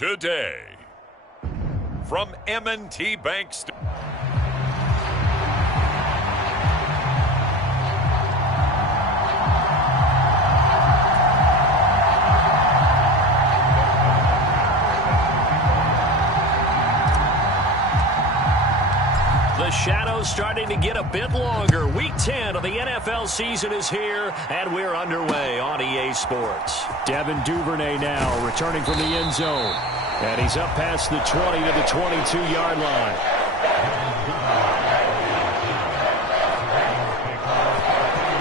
today. From M&T Bank The shadow's starting to get a bit longer. Week 10 of the NFL season is here, and we're underway on EA Sports. Devin Duvernay now returning from the end zone. And he's up past the 20 to the 22-yard line.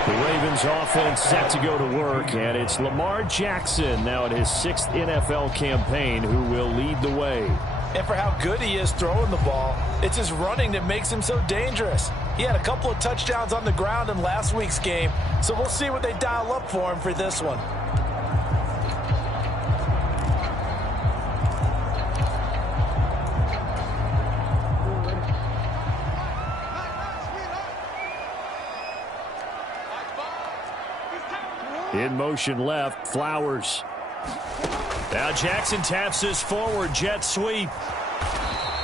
The Ravens offense set to go to work, and it's Lamar Jackson now in his 6th NFL campaign who will lead the way. And for how good he is throwing the ball, it's his running that makes him so dangerous. He had a couple of touchdowns on the ground in last week's game, so we'll see what they dial up for him for this one. In motion left, Flowers. Now Jackson taps this forward jet sweep.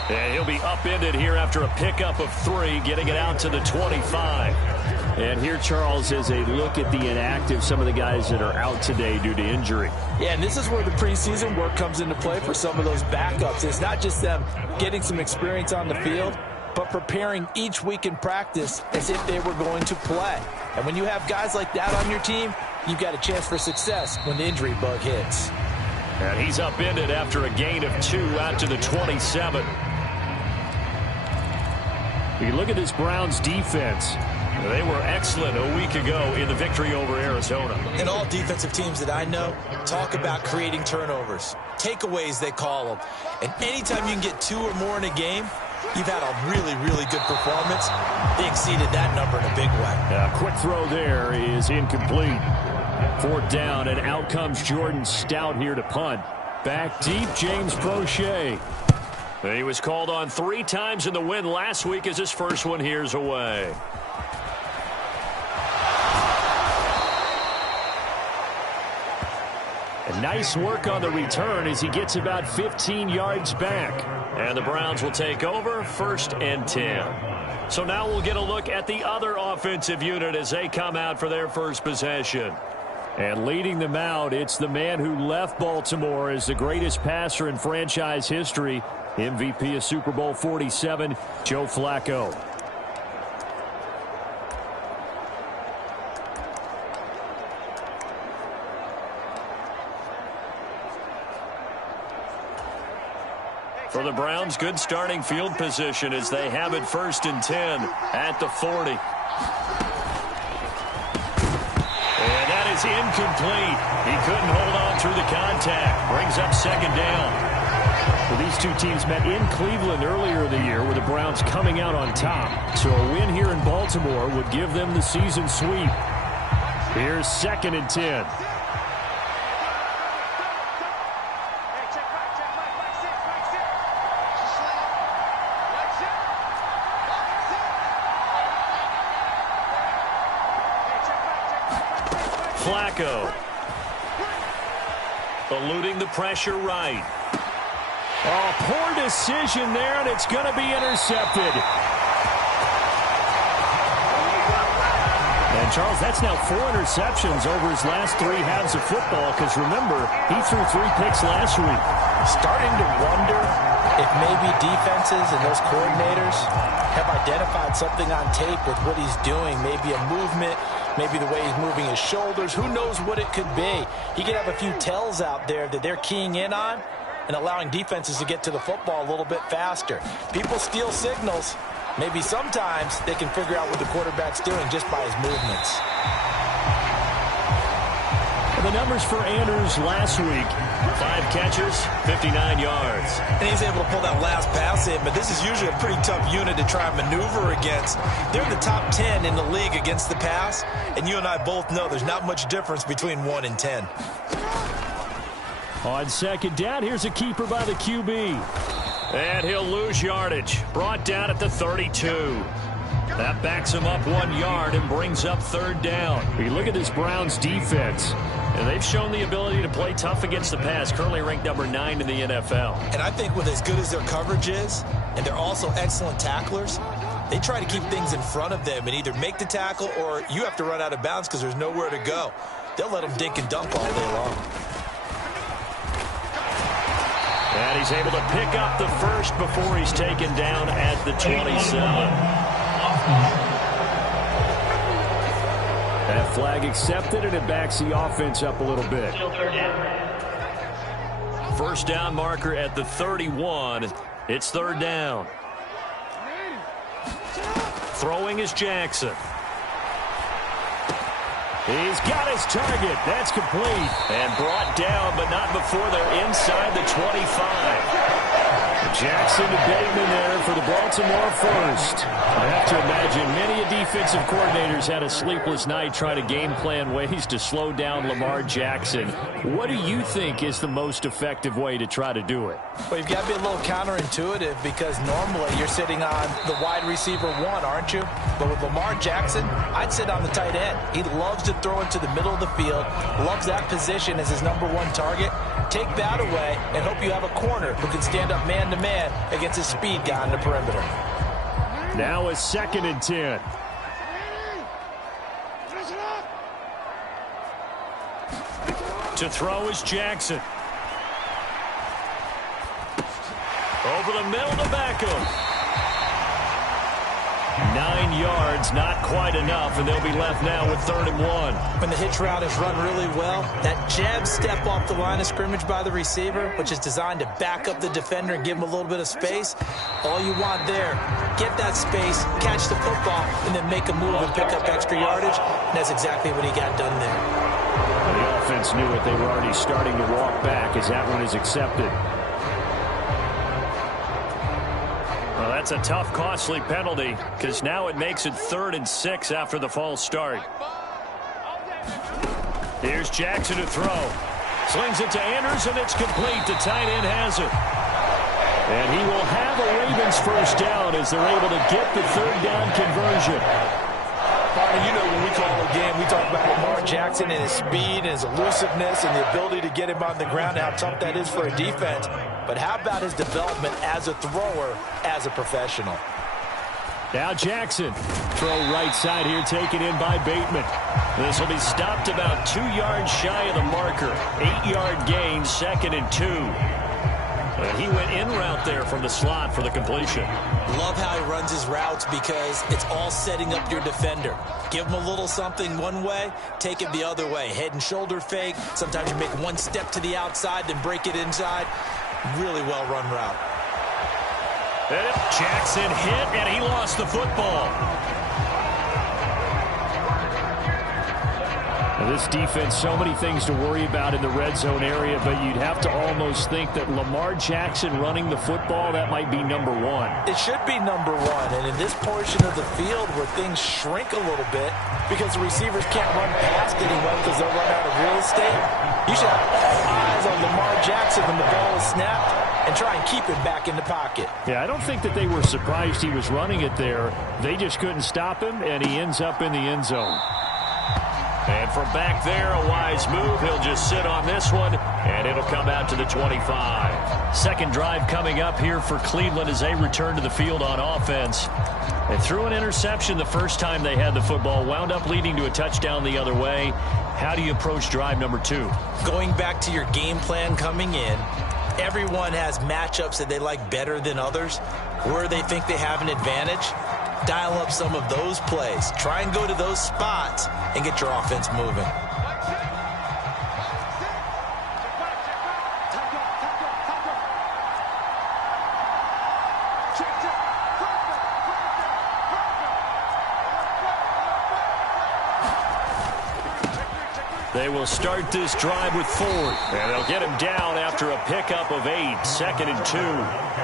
And he'll be upended here after a pickup of 3, getting it out to the 25. And here, Charles, is a look at the inactive, some of the guys that are out today due to injury. Yeah, and this is where the preseason work comes into play for some of those backups. It's not just them getting some experience on the field, but preparing each week in practice as if they were going to play. And when you have guys like that on your team, you've got a chance for success when the injury bug hits. And he's upended after a gain of 2 out to the 27. You look at this Browns defense. They were excellent a week ago in the victory over Arizona. And all defensive teams that I know talk about creating turnovers. Takeaways, they call them. And anytime you can get 2 or more in a game, you've had a really, really good performance. They exceeded that number in a big way. A quick throw there is incomplete. 4th down, and out comes Jordan Stout here to punt. Back deep, James Prochet. He was called on 3 times in the win last week as his first one here's away. And nice work on the return as he gets about 15 yards back. And the Browns will take over 1st and 10. So now we'll get a look at the other offensive unit as they come out for their first possession. And leading them out, it's the man who left Baltimore as the greatest passer in franchise history, MVP of Super Bowl 47, Joe Flacco. For the Browns, good starting field position as they have it 1st and 10 at the 40. And that is incomplete. He couldn't hold on through the contact. Brings up 2nd down. Well, these two teams met in Cleveland earlier in the year with the Browns coming out on top. So a win here in Baltimore would give them the season sweep. Here's 2nd and 10. Flacco. Eluding the pressure right. Oh, poor decision there, and it's going to be intercepted. And, Charles, that's now 4 interceptions over his last 3 halves of football, because, remember, he threw 3 picks last week. Starting to wonder if maybe defenses and those coordinators have identified something on tape with what he's doing, maybe a movement, maybe the way he's moving his shoulders. Who knows what it could be? He could have a few tells out there that they're keying in on and allowing defenses to get to the football a little bit faster. People steal signals. Maybe sometimes they can figure out what the quarterback's doing just by his movements. The numbers for Andrews last week. 5 catches, 59 yards. And he's able to pull that last pass in, but this is usually a pretty tough unit to try and maneuver against. They're in the top 10 in the league against the pass, and you and I both know there's not much difference between 1 and 10. On 2nd down, here's a keeper by the QB. And he'll lose yardage. Brought down at the 32. That backs him up 1 yard and brings up 3rd down. You look at this Browns defense. And they've shown the ability to play tough against the pass, currently ranked number 9 in the NFL. And I think with as good as their coverage is, and they're also excellent tacklers, they try to keep things in front of them and either make the tackle or you have to run out of bounds because there's nowhere to go. They'll let them dink and dunk all day long. And he's able to pick up the first before he's taken down at the 27. That flag accepted, and it backs the offense up a little bit. First down marker at the 31. It's 3rd down. Throwing is Jackson. He's got his target. That's complete. And brought down, but not before they're inside the 25. Jackson to Bateman there for the Baltimore first. I have to imagine many defensive coordinators had a sleepless night trying to game plan ways to slow down Lamar Jackson. What do you think is the most effective way to try to do it? Well, you've got to be a little counterintuitive because normally you're sitting on the wide receiver 1, aren't you? But with Lamar Jackson, I'd sit on the tight end. He loves to throw into the middle of the field, loves that position as his number 1 target. Take that away and hope you have a corner who can stand up man-to-man against a speed guy on the perimeter. Now a 2nd and 10. To throw is Jackson. Over the middle to Beckham. 9 yards, not quite enough, and they'll be left now with 3rd and 1. When the hitch route is run really well, that jab step off the line of scrimmage by the receiver, which is designed to back up the defender and give him a little bit of space, all you want there, get that space, catch the football, and then make a move and pick up extra yardage, and that's exactly what he got done there. Well, the offense knew it. They were already starting to walk back as that one is accepted. Well, that's a tough, costly penalty because now it makes it 3rd and 6 after the false start. Here's Jackson to throw. Slings it to Anderson. It's complete. The tight end has it. And he will have a Ravens first down as they're able to get the 3rd down conversion. You know, when we call a game, we talk about Lamar Jackson and his speed and his elusiveness and the ability to get him on the ground, how tough that is for a defense. But how about his development as a thrower, as a professional? Now Jackson, throw right side here, taken in by Bateman. This will be stopped about 2 yards shy of the marker. 8-yard gain, 2nd and 2. He went in route there from the slot for the completion. Love how he runs his routes because it's all setting up your defender. Give him a little something one way, take it the other way. Head and shoulder fake. Sometimes you make one step to the outside, then break it inside. Really well run route. Jackson hit, and he lost the football. Now this defense, so many things to worry about in the red zone area, but you'd have to almost think that Lamar Jackson running the football, that might be number 1. It should be number 1, and in this portion of the field where things shrink a little bit because the receivers can't run past anyone because they'll run out of real estate, you should have all eyes on Lamar Jackson when the ball is snapped and try and keep it back in the pocket. Yeah, I don't think that they were surprised he was running it there. They just couldn't stop him, and he ends up in the end zone. And from back there, a wise move. He'll just sit on this one, and it'll come out to the 25. Second drive coming up here for Cleveland as they return to the field on offense. They threw an interception the first time they had the football, wound up leading to a touchdown the other way. How do you approach drive number 2? Going back to your game plan coming in, everyone has matchups that they like better than others, where they think they have an advantage. Dial up some of those plays. Try and go to those spots and get your offense moving. They will start this drive with Ford, and they'll get him down after a pickup of 8, 2nd and 2.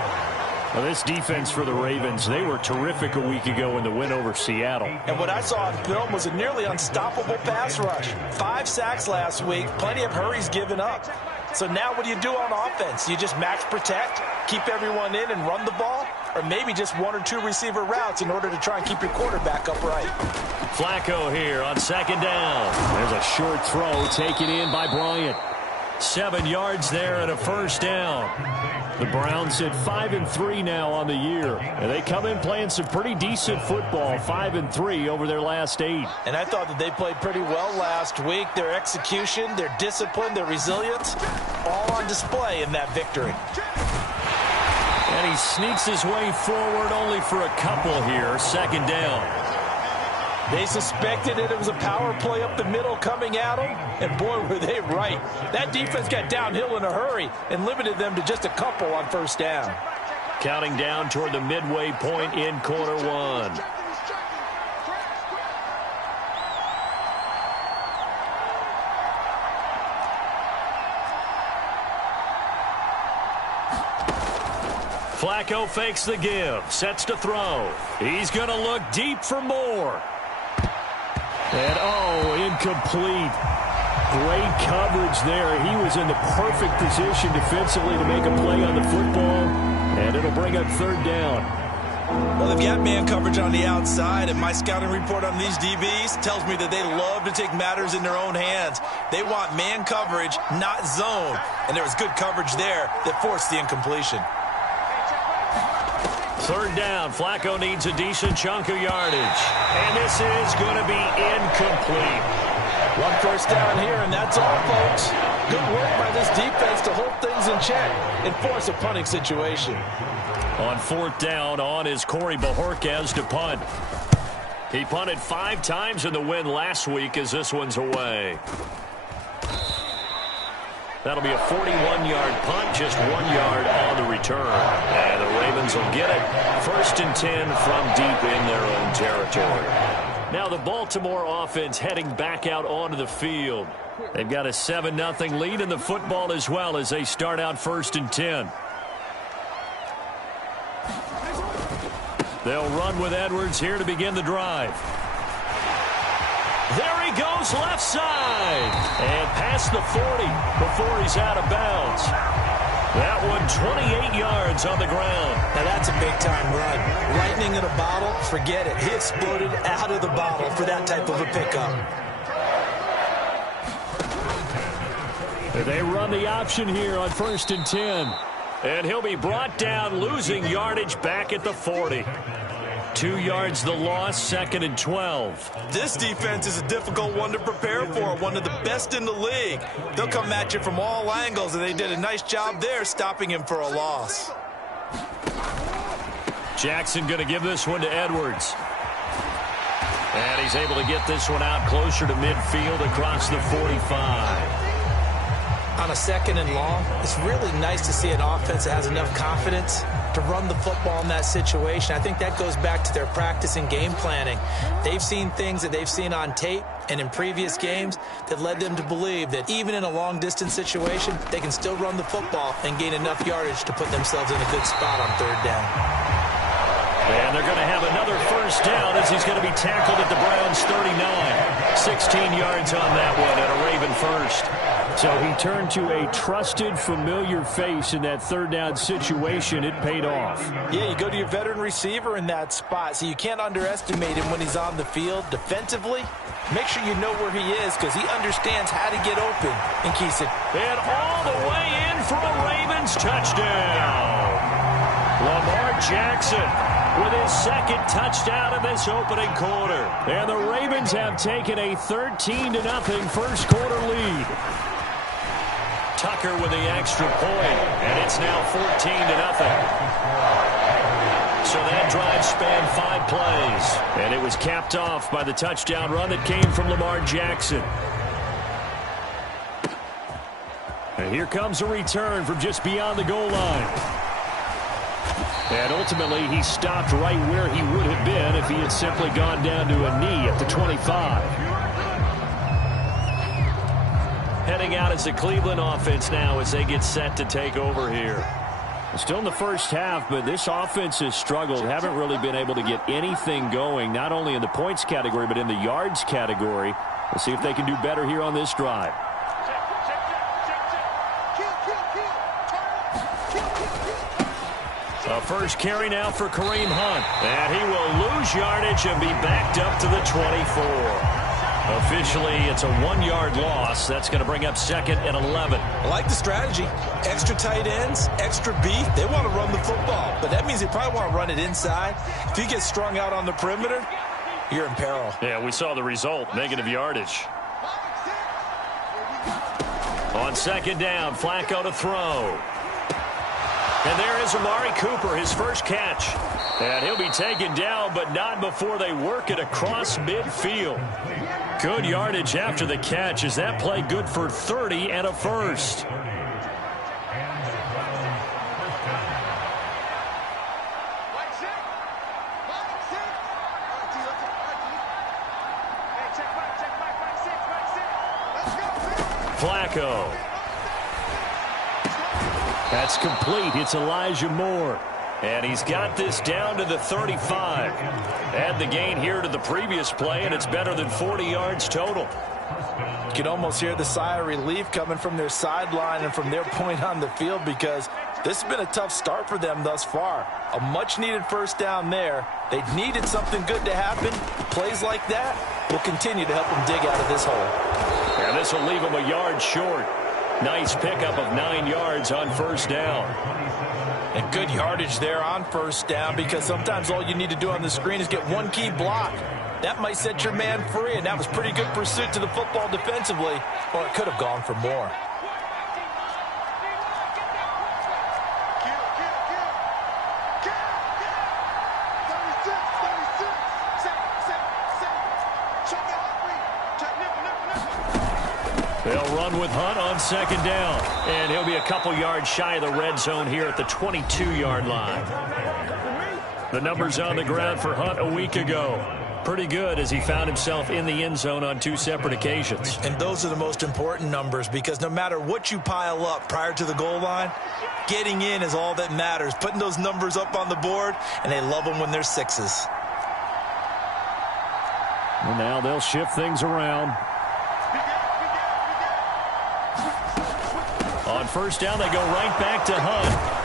Well, this defense for the Ravens, they were terrific a week ago in the win over Seattle. And what I saw on film was a nearly unstoppable pass rush. 5 sacks last week, plenty of hurries given up. So now what do you do on offense? You just max protect, keep everyone in and run the ball? or maybe just 1 or 2 receiver routes in order to try and keep your quarterback upright. Flacco here on second down. There's a short throw taken in by Bryant. 7 yards there and a first down. The Browns sit 5-3 now on the year, and they come in playing some pretty decent football, 5-3 over their last 8. And I thought that they played pretty well last week. Their execution, their discipline, their resilience, all on display in that victory. And he sneaks his way forward only for a couple here. Second down. They suspected it was a power play up the middle coming at them, and boy, were they right. That defense got downhill in a hurry and limited them to just a couple on first down. Counting down toward the midway point in quarter 1. Flacco fakes the give, sets to throw. He's going to look deep for more. And, incomplete. Great coverage there. He was in the perfect position defensively to make a play on the football, and it'll bring up third down. Well, they've got man coverage on the outside, and my scouting report on these DBs tells me that they love to take matters in their own hands. They want man coverage, not zone, and there was good coverage there that forced the incompletion. Third down. Flacco needs a decent chunk of yardage. And this is going to be incomplete. 1 first down here, and that's all, folks. Good work by this defense to hold things in check and force a punting situation. On fourth down, on is Corey Bojorquez to punt. He punted 5 times in the win last week as this one's away. That'll be a 41-yard punt, just 1 yard on the return. And the Ravens will get it. 1st and 10 from deep in their own territory. Now the Baltimore offense heading back out onto the field. They've got a 7-0 lead in the football as well as they start out 1st and 10. They'll run with Edwards here to begin the drive. There he goes left side. And past the 40 before he's out of bounds. That one 28 yards on the ground. Now that's a big-time run. Lightning in a bottle, forget it. He exploded out of the bottle for that type of a pickup. They run the option here on 1st and 10. And he'll be brought down, losing yardage back at the 40. 2 yards the loss, 2nd and 12. This defense is a difficult one to prepare for, one of the best in the league. They'll come at you from all angles, and they did a nice job there stopping him for a loss. Jackson going to give this one to Edwards. And he's able to get this one out closer to midfield across the 45. On a 2nd and long, it's really nice to see an offense that has enough confidence to run the football in that situation. I think that goes back to their practice and game planning. They've seen things that they've seen on tape and in previous games that led them to believe that even in a long-distance situation, they can still run the football and gain enough yardage to put themselves in a good spot on 3rd down. And they're going to have another first down as he's going to be tackled at the Browns' 39. 16 yards on that one and a Raven first. So he turned to a trusted, familiar face in that 3rd down situation. It paid off. Yeah, you go to your veteran receiver in that spot, so you can't underestimate him when he's on the field defensively. Make sure you know where he is because he understands how to get open and keeps it. And all the way in for a Ravens touchdown. Lamar Jackson with his 2nd touchdown in this opening quarter. And the Ravens have taken a 13-0 first quarter lead. Tucker with the extra point, and it's now 14-0. So that drive spanned 5 plays, and it was capped off by the touchdown run that came from Lamar Jackson. And here comes a return from just beyond the goal line. And ultimately, he stopped right where he would have been if he had simply gone down to a knee at the 25. Heading out as the Cleveland offense now as they get set to take over here. Still in the first half, but this offense has struggled. Haven't really been able to get anything going, not only in the points category, but in the yards category. We'll see if they can do better here on this drive. A first carry now for Kareem Hunt. And he will lose yardage and be backed up to the 24. Officially, it's a 1-yard loss. That's going to bring up 2nd and 11. I like the strategy. Extra tight ends, extra beef. They want to run the football, but that means they probably want to run it inside. If you get strung out on the perimeter, you're in peril. Yeah, we saw the result, negative yardage. On 2nd down, Flacco to throw. And there is Amari Cooper, his first catch. And he'll be taken down, but not before they work it across midfield. Good yardage after the catch. Is that play good for 30 and a first? Flacco. That's complete. It's Elijah Moore. And he's got this down to the 35. Add the gain here to the previous play, and it's better than 40 yards total. You can almost hear the sigh of relief coming from their sideline and from their point on the field, because this has been a tough start for them thus far. A much-needed first down there. They needed something good to happen. Plays like that will continue to help them dig out of this hole. And this will leave them a yard short. Nice pickup of 9 yards on first down. And good yardage there on first down, because sometimes all you need to do on the screen is get one key block. That might set your man free, and that was pretty good pursuit to the football defensively, or it could have gone for more. They'll run with Hunt on 2nd down. And he'll be a couple yards shy of the red zone here at the 22-yard line. The numbers on the ground for Hunt a week ago. Pretty good, as he found himself in the end zone on 2 separate occasions. And those are the most important numbers, because no matter what you pile up prior to the goal line, getting in is all that matters. Putting those numbers up on the board, and they love them when they're 6s. Well, now they'll shift things around. On first down, they go right back to Hunt.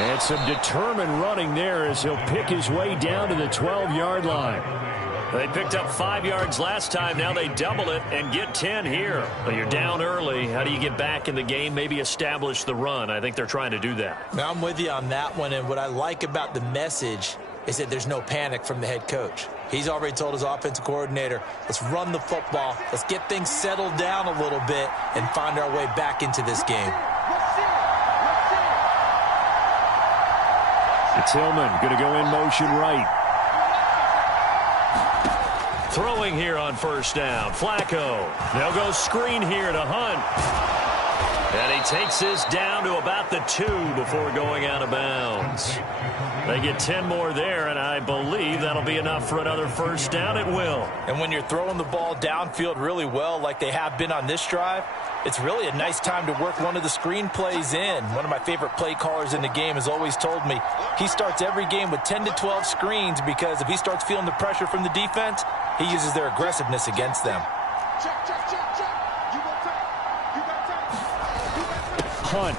And some determined running there as he'll pick his way down to the 12-yard line. They picked up 5 yards last time. Now they double it and get 10 here. But you're down early. How do you get back in the game? Maybe establish the run. I think they're trying to do that. Now, I'm with you on that one, and what I like about the message is that there's no panic from the head coach. He's already told his offensive coordinator, let's run the football, let's get things settled down a little bit and find our way back into this game. It's Hillman going to go in motion right. Throwing here on first down. Flacco. They'll go screen here to Hunt. And he takes this down to about the 2 before going out of bounds. They get 10 more there, and I believe that'll be enough for another first down. It will. And when you're throwing the ball downfield really well like they have been on this drive, it's really a nice time to work one of the screen plays in. One of my favorite play callers in the game has always told me he starts every game with 10 to 12 screens, because if he starts feeling the pressure from the defense, he uses their aggressiveness against them. Hunt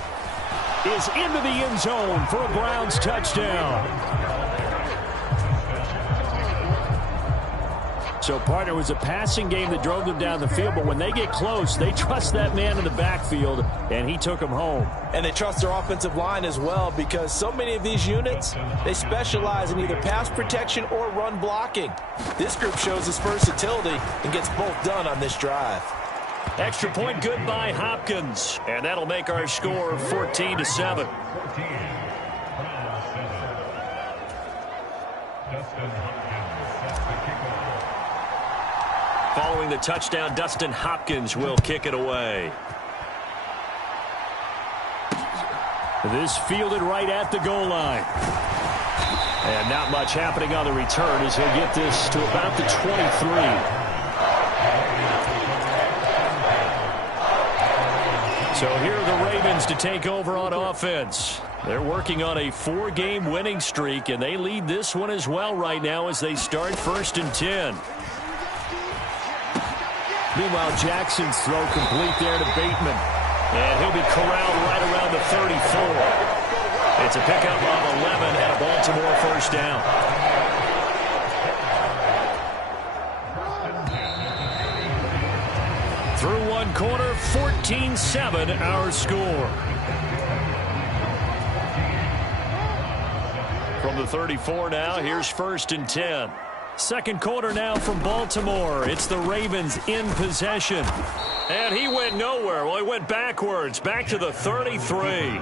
is into the end zone for a Browns touchdown. So, partner, it was a passing game that drove them down the field, but when they get close, they trust that man in the backfield, and he took them home. And they trust their offensive line as well, because so many of these units, they specialize in either pass protection or run blocking. This group shows its versatility and gets both done on this drive. Extra point good by Hopkins. And that'll make our score 14-7. Following the touchdown, Dustin Hopkins will kick it away. This fielded right at the goal line. And not much happening on the return as he'll get this to about the 23. So here are the Ravens to take over on offense. They're working on a 4-game winning streak, and they lead this one as well right now as they start 1st and 10. Meanwhile, Jackson's throw complete there to Bateman. And he'll be corralled right around the 34. It's a pickup of 11 and a Baltimore first down. Through one quarter, 14-7 our score. From the 34 now, here's 1st and 10. Second quarter now from Baltimore. It's the Ravens in possession. And he went nowhere. Well, he went backwards, back to the 33.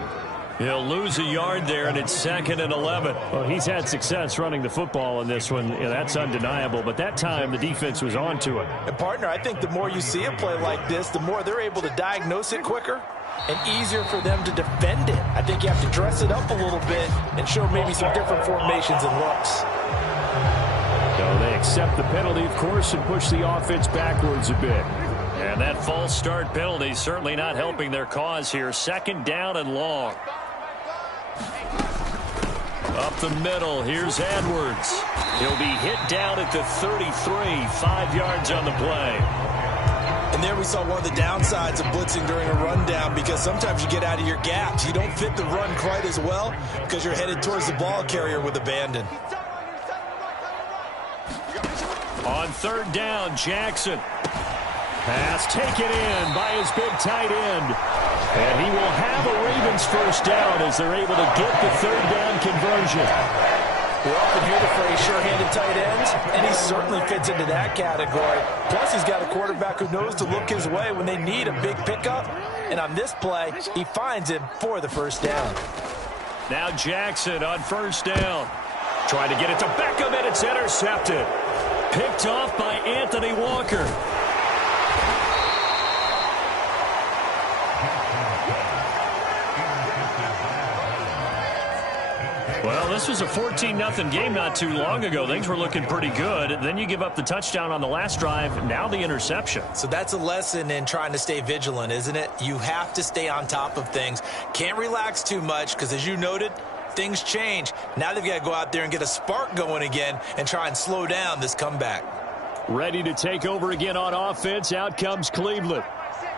He'll lose a yard there, and it's 2nd and 11. Well, he's had success running the football in this one. Yeah, that's undeniable. But that time, the defense was on to it. And, partner, I think the more you see a play like this, the more they're able to diagnose it quicker and easier for them to defend it. I think you have to dress it up a little bit and show maybe some different formations and looks. So they accept the penalty, of course, and push the offense backwards a bit. And that false start penalty certainly not helping their cause here. 2nd down and long. Up the middle, here's Edwards. He'll be hit down at the 33, 5 yards on the play. And there we saw one of the downsides of blitzing during a rundown, because sometimes you get out of your gaps. You don't fit the run quite as well because you're headed towards the ball carrier with abandon. On 3rd down, Jackson. Pass taken in by his big tight end. And he will have a Ravens first down as they're able to get the 3rd down conversion. We often hear the phrase sure-handed tight ends, and he certainly fits into that category. Plus, he's got a quarterback who knows to look his way when they need a big pickup. And on this play, he finds him for the first down. Now Jackson on 1st down. Trying to get it to Beckham, and it's intercepted. Picked off by Anthony Walker. Well, this was a 14-0 game not too long ago. Things were looking pretty good. Then you give up the touchdown on the last drive. Now the interception. So that's a lesson in trying to stay vigilant, isn't it? You have to stay on top of things. Can't relax too much because, as you noted, things change. Now they've got to go out there and get a spark going again and try and slow down this comeback. Ready to take over again on offense. Out comes Cleveland.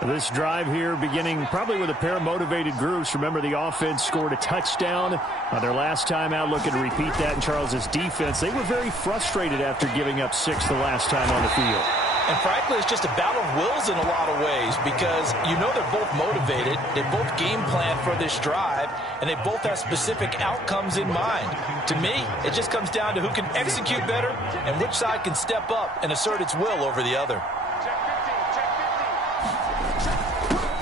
This drive here beginning probably with a pair of motivated groups. Remember, the offense scored a touchdown on their last time out, looking to repeat that in Charles's defense. They were very frustrated after giving up 6 the last time on the field. And frankly, it's just a battle of wills in a lot of ways, because you know they're both motivated, they both game plan for this drive, and they both have specific outcomes in mind. To me, it just comes down to who can execute better and which side can step up and assert its will over the other.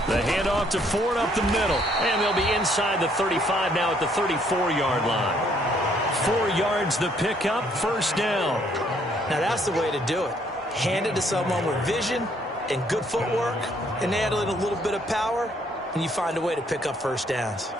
The handoff to Ford up the middle, and they'll be inside the 35 now at the 34-yard line. 4 yards the pickup, first down. Now that's the way to do it. Hand it to someone with vision and good footwork, and add in a little bit of power, and you find a way to pick up first downs.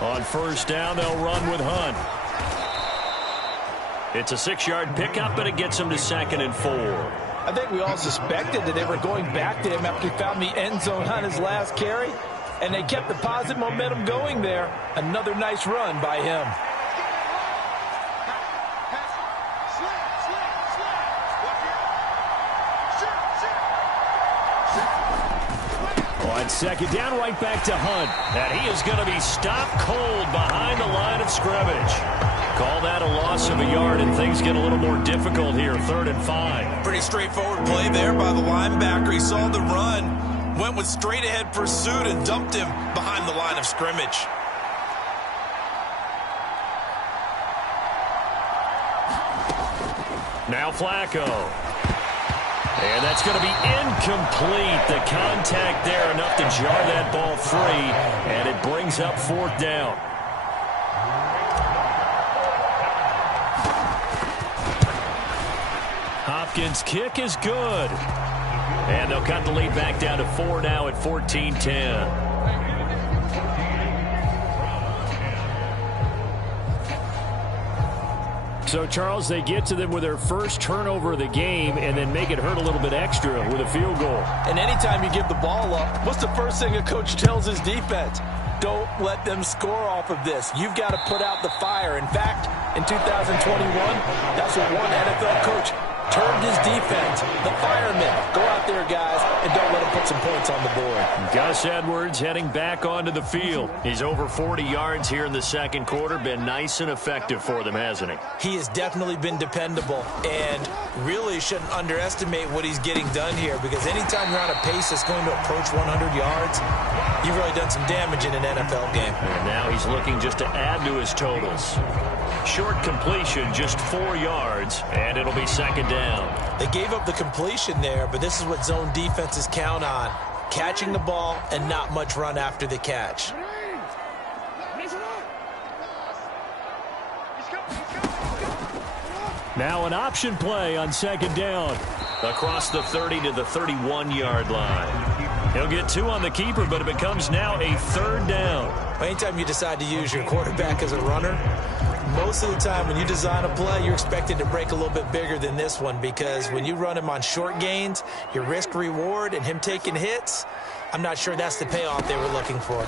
On first down, they'll run with Hunt. It's a 6-yard pickup, but it gets him to 2nd and 4. I think we all suspected that they were going back to him after he found the end zone on his last carry, and they kept the positive momentum going there. Another nice run by him. On 2nd down, right back to Hunt. And he is going to be stopped cold behind the line of scrimmage. Call that a loss of a yard, and things get a little more difficult here, 3rd and 5. Pretty straightforward play there by the linebacker. He saw the run, went with straight-ahead pursuit, and dumped him behind the line of scrimmage. Now Flacco. And that's going to be incomplete. The contact there enough to jar that ball free, and it brings up 4th down. Hopkins' kick is good. And they'll cut the lead back down to 4 now at 14-10. So, Charles, they get to them with their first turnover of the game and then make it hurt a little bit extra with a field goal. And anytime you give the ball up, what's the first thing a coach tells his defense? Don't let them score off of this. You've got to put out the fire. In fact, in 2021, that's what one NFL coach termed his defense, the firemen. Go out there, guys, and don't let them put some points on the board. Gus Edwards heading back onto the field. He's over 40 yards here in the second quarter. Been nice and effective for them, hasn't he? He has definitely been dependable, and really shouldn't underestimate what he's getting done here, because anytime you're on a pace that's going to approach 100 yards, you've really done some damage in an NFL game. And now he's looking just to add to his totals. Short completion, just 4 yards, and it'll be second down. They gave up the completion there, but this is what zone defenses count on: catching the ball and not much run after the catch. Now an option play on second down. Across the 30 to the 31-yard line. He'll get 2 on the keeper, but it becomes now a third down. Anytime you decide to use your quarterback as a runner, most of the time when you design a play, you're expected to break a little bit bigger than this one, because when you run him on short gains, your risk-reward and him taking hits, I'm not sure that's the payoff they were looking for.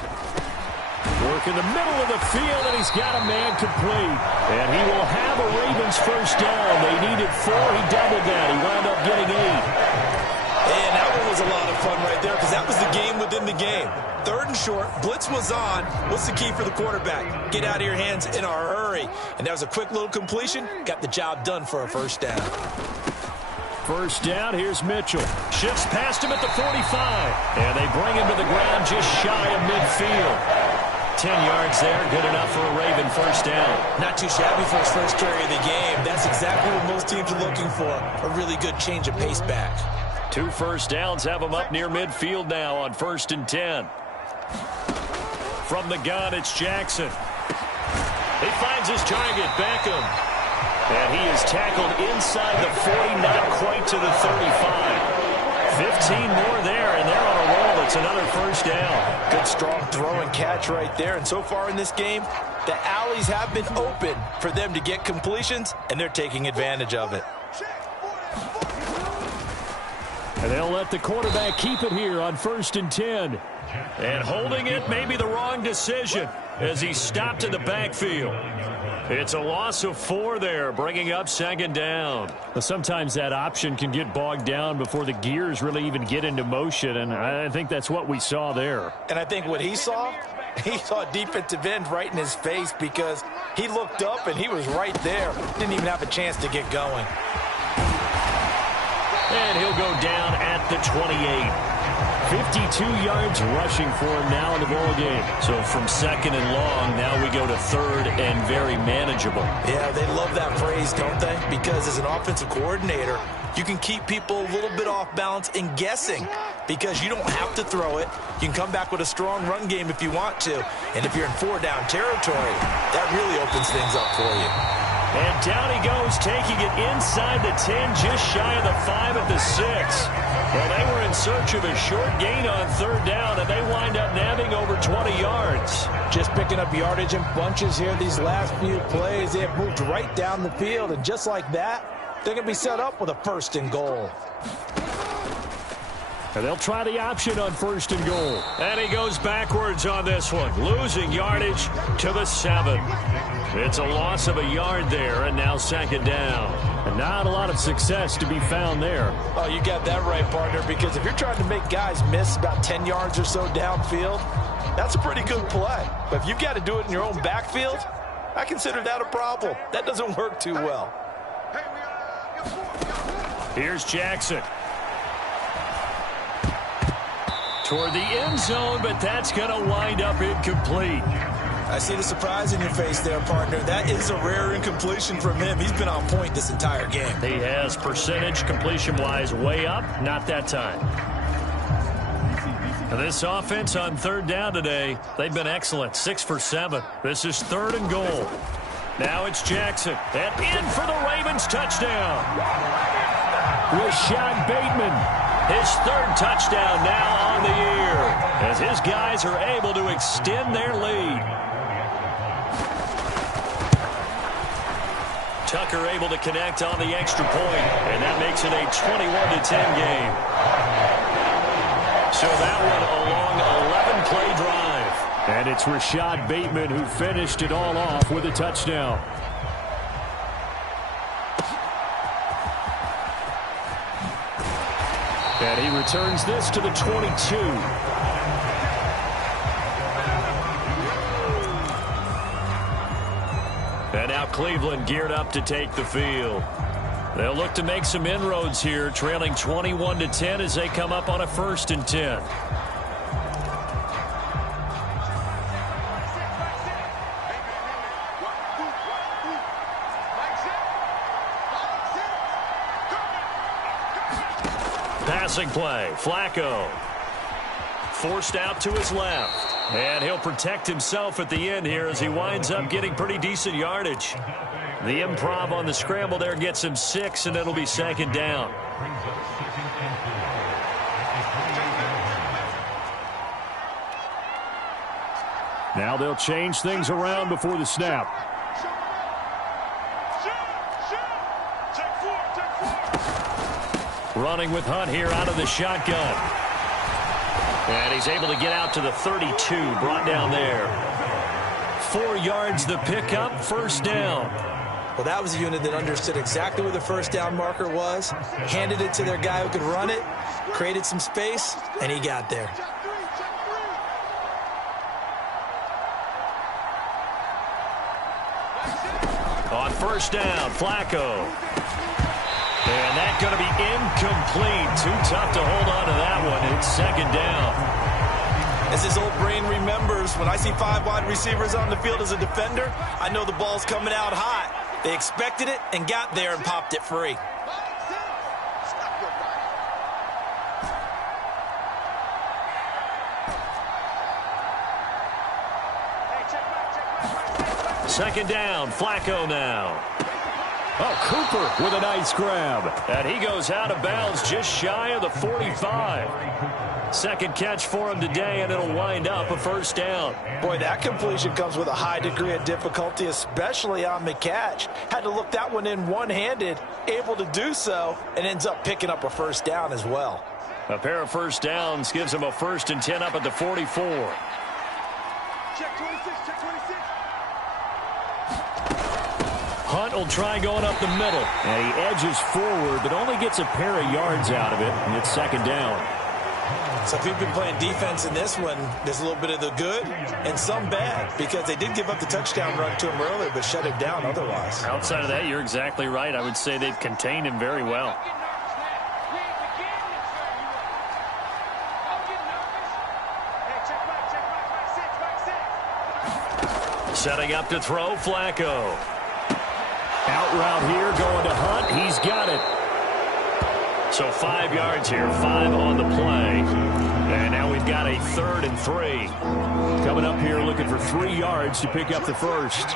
Work in the middle of the field, and he's got a man complete. And he will have a Ravens first down. They needed 4. He doubled that. He wound up getting 8. And that one was a lot of fun right there, because that was the game within the game. Third and short, blitz was on. What's the key for the quarterback? Get out of your hands in a hurry. And that was a quick little completion. Got the job done for a first down. First down, here's Mitchell. Shifts past him at the 45. And they bring him to the ground just shy of midfield. 10 yards there, good enough for a Raven first down. Not too shabby for his first carry of the game. That's exactly what most teams are looking for, a really good change of pace back. 2 first downs have him up near midfield now on 1st and 10. From the gun, it's Jackson. He finds his target, Beckham. And he is tackled inside the 40, not quite to the 35. 15 more there, and they're on a roll. It's another first down. Good, strong throw and catch right there. And so far in this game, the alleys have been open for them to get completions, and they're taking advantage of it. And they'll let the quarterback keep it here on 1st and 10. And holding it may be the wrong decision as he stopped in the backfield. It's a loss of 4 there, bringing up second down. Well, sometimes that option can get bogged down before the gears really even get into motion, and I think that's what we saw there. And I think what he saw defensive end right in his face, because he looked up and he was right there. Didn't even have a chance to get going. And he'll go down at the 28. 52 yards rushing for him now in the ball game. So from second and long, now we go to third and very manageable. Yeah, they love that phrase, don't they? Because as an offensive coordinator, you can keep people a little bit off balance and guessing, because you don't have to throw it. You can come back with a strong run game if you want to. And if you're in 4-down territory, that really opens things up for you. And down he goes, taking it inside the 10, just shy of the 5 at the 6. Well, they were in search of a short gain on third down, and they wind up nabbing over 20 yards. Just picking up yardage in bunches here these last few plays. They have moved right down the field, and just like that, they're going to be set up with a 1st and goal. And they'll try the option on 1st and goal. And he goes backwards on this one, losing yardage to the 7. It's a loss of a yard there, and now second down. And not a lot of success to be found there. Oh, you got that right, partner, because if you're trying to make guys miss about 10 yards or so downfield, that's a pretty good play. But if you've got to do it in your own backfield, I consider that a problem. That doesn't work too well. Here's Jackson. Toward the end zone, but that's going to wind up incomplete. I see the surprise in your face there, partner. That is a rare incompletion from him. He's been on point this entire game. He has percentage completion-wise way up, not that time. This offense on third down today, they've been excellent, 6 for 7. This is 3rd and goal. Now it's Jackson, and in for the Ravens touchdown. Rashad Bateman. His 3rd touchdown now on the year, as his guys are able to extend their lead. Tucker able to connect on the extra point, and that makes it a 21-10 game. So that one a long 11-play drive. And it's Rashad Bateman who finished it all off with a touchdown. And he returns this to the 22. And now Cleveland geared up to take the field. They'll look to make some inroads here, trailing 21-10 as they come up on a 1st and 10. Passing play, Flacco. Forced out to his left. And he'll protect himself at the end here as he winds up getting pretty decent yardage. The improv on the scramble there gets him 6, and it'll be 2nd down. Now they'll change things around before the snap. Running with Hunt here out of the shotgun. And he's able to get out to the 32, brought down there. 4 yards the pickup, 1st down. Well, that was a unit that understood exactly where the 1st down marker was, handed it to their guy who could run it, created some space, and he got there. On 1st down, Flacco. And that's going to be incomplete. Too tough to hold on to that one. It's 2nd down. As his old brain remembers, when I see 5 wide receivers on the field as a defender, I know the ball's coming out hot. They expected it and got there and popped it free. Second down, Flacco now. Oh, Cooper with a nice grab. And he goes out of bounds just shy of the 45. Second catch for him today, and it'll wind up a 1st down. Boy, that completion comes with a high degree of difficulty, especially on the catch. Had to look that one in one-handed, able to do so, and ends up picking up a 1st down as well. A pair of 1st downs gives him a 1st and 10 up at the 44. Check 26, check 26. Hunt will try going up the middle. And he edges forward, but only gets a pair of yards out of it, and it's 2nd down. So if you've been playing defense in this one, there's a little bit of the good and some bad, because they did give up the touchdown run to him earlier, but shut him down otherwise. Outside of that, you're exactly right. I would say they've contained him very well. Setting up to throw, Flacco. Out route here, going to Hunt. He's got it. So 5 yards here, 5 on the play. And now we've got a 3rd and 3. Coming up here looking for 3 yards to pick up the 1st.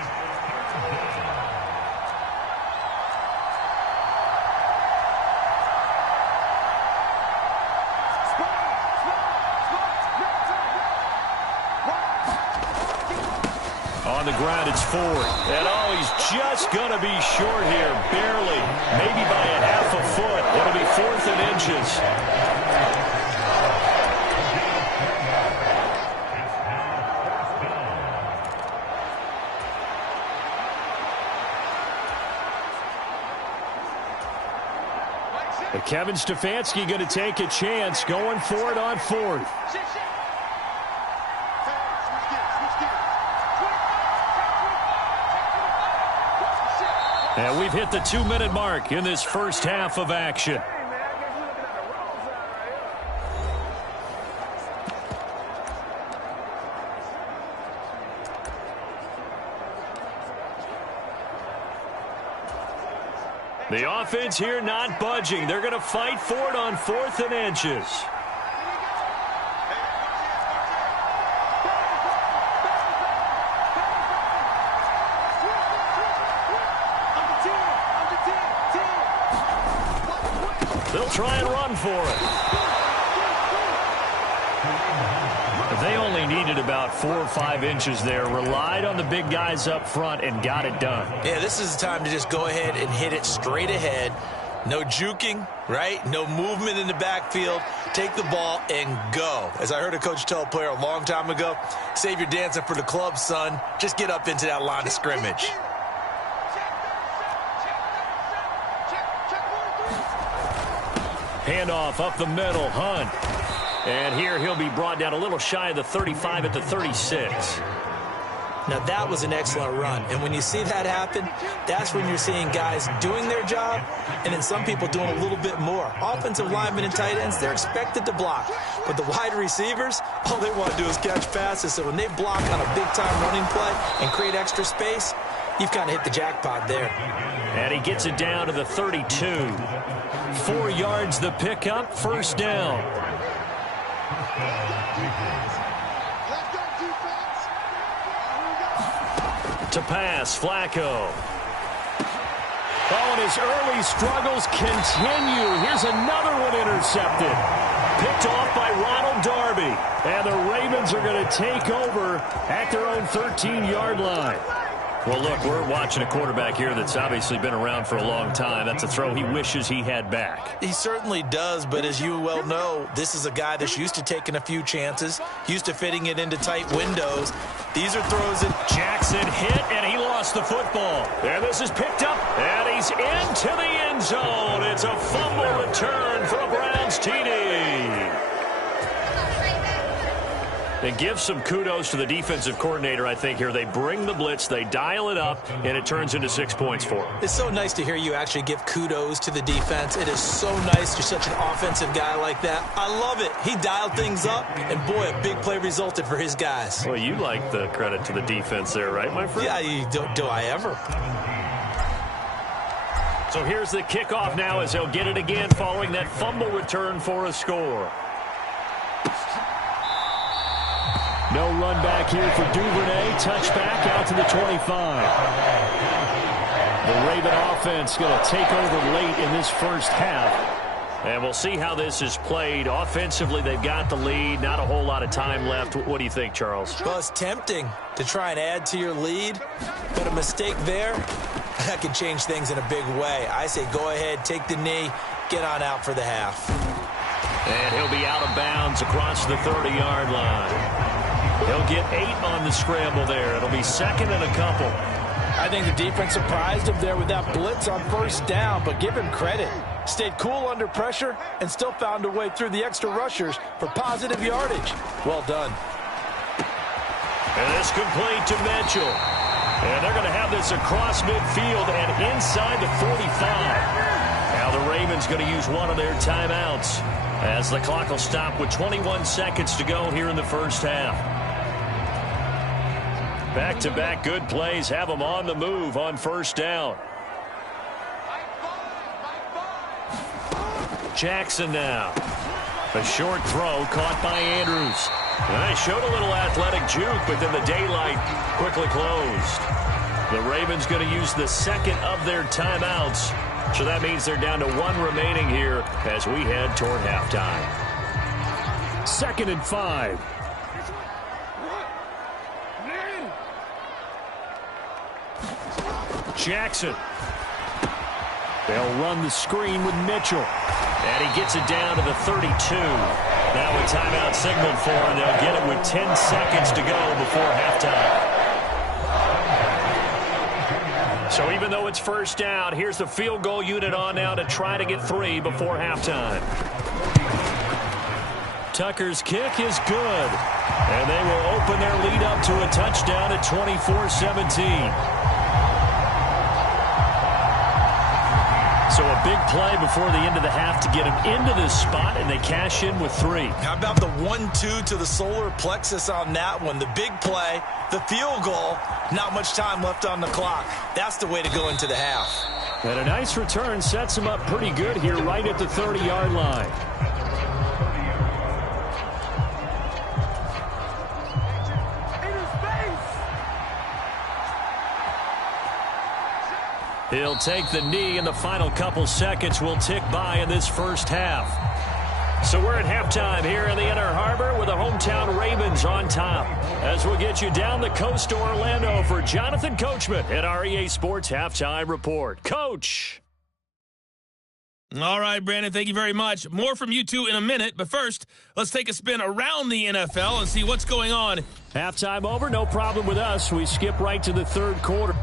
On the ground, it's 4. And he's just going to be short here, barely. Maybe by a half a foot. It'll be 4th and inches. But Kevin Stefanski going to take a chance, going for it on 4th. And we've hit the 2-minute mark in this first half of action. The offense here not budging. They're going to fight for it on 4th and inches. They'll try and run for it. They only needed about 4 or 5 inches there. Relied on the big guys up front and got it done. Yeah, this is the time to just go ahead and hit it straight ahead. No juking, right? No movement in the backfield. Take the ball and go. As I heard a coach tell a player a long time ago, save your dancing for the club, son. Just get up into that line of scrimmage. Handoff up the middle, Hunt. And here he'll be brought down a little shy of the 35 at the 36. Now, that was an excellent run. And when you see that happen, that's when you're seeing guys doing their job and then some people doing a little bit more. Offensive linemen and tight ends, they're expected to block. But the wide receivers, all they want to do is catch passes. So when they block on a big-time running play and create extra space, you've kind of hit the jackpot there. And he gets it down to the 32. 4 yards the pickup, first down. To pass, Flacco. Oh, and his early struggles continue. Here's another one intercepted. Picked off by Ronald Darby. And the Ravens are going to take over at their own 13-yard line. Well, look, we're watching a quarterback here that's obviously been around for a long time. That's a throw he wishes he had back. He certainly does, but as you well know, this is a guy that's used to taking a few chances, used to fitting it into tight windows. These are throws that Jackson hit, and he lost the football. And this is picked up, and he's into the end zone. It's a fumble return for a Browns TD. And give some kudos to the defensive coordinator, I think, here. They bring the blitz, they dial it up, and it turns into 6 points for them. It's so nice to hear you actually give kudos to the defense. It is so nice. You're such an offensive guy like that. I love it. He dialed things up, and boy, a big play resulted for his guys. Well, you like the credit to the defense there, right, my friend? Yeah, do I ever? So here's the kickoff now as they'll get it again following that fumble return for a score. No run back here for Duvernay. Touchback out to the 25. The Raven offense going to take over late in this first half. And we'll see how this is played. Offensively, they've got the lead. Not a whole lot of time left. What do you think, Charles? Well, it's tempting to try and add to your lead, but a mistake there, that can change things in a big way. I say go ahead, take the knee, get on out for the half. And he'll be out of bounds across the 30-yard line. He'll get 8 on the scramble there. It'll be second and a couple. I think the defense surprised him there with that blitz on first down, but give him credit. Stayed cool under pressure and still found a way through the extra rushers for positive yardage. Well done. And it's complete to Mitchell. And they're going to have this across midfield and inside the 45. Now the Ravens going to use one of their timeouts as the clock will stop with 21 seconds to go here in the first half. Back-to-back good plays have them on the move on first down. Jackson now. A short throw caught by Andrews. They showed a little athletic juke, but then the daylight quickly closed. The Ravens going to use the second of their timeouts. So that means they're down to 1 remaining here as we head toward halftime. 2nd and 5. Jackson. They'll run the screen with Mitchell. And he gets it down to the 32. Now a timeout signaled for, and they'll get it with 10 seconds to go before halftime. So even though it's first down, here's the field goal unit on now to try to get 3 before halftime. Tucker's kick is good. And they will open their lead up to a touchdown at 24-17. So a big play before the end of the half to get them into this spot, and they cash in with 3. How about the 1-2 to the solar plexus on that one? The big play, the field goal, not much time left on the clock. That's the way to go into the half. And a nice return sets them up pretty good here right at the 30-yard line. He'll take the knee, and the final couple seconds will tick by in this first half. So we're at halftime here in the Inner Harbor with the hometown Ravens on top. As we'll get you down the coast to Orlando for Jonathan Coachman at our EA Sports Halftime Report. Coach. All right, Brandon, thank you very much. More from you two in a minute, but first, let's take a spin around the NFL and see what's going on. Halftime over, no problem with us. We skip right to the third quarter.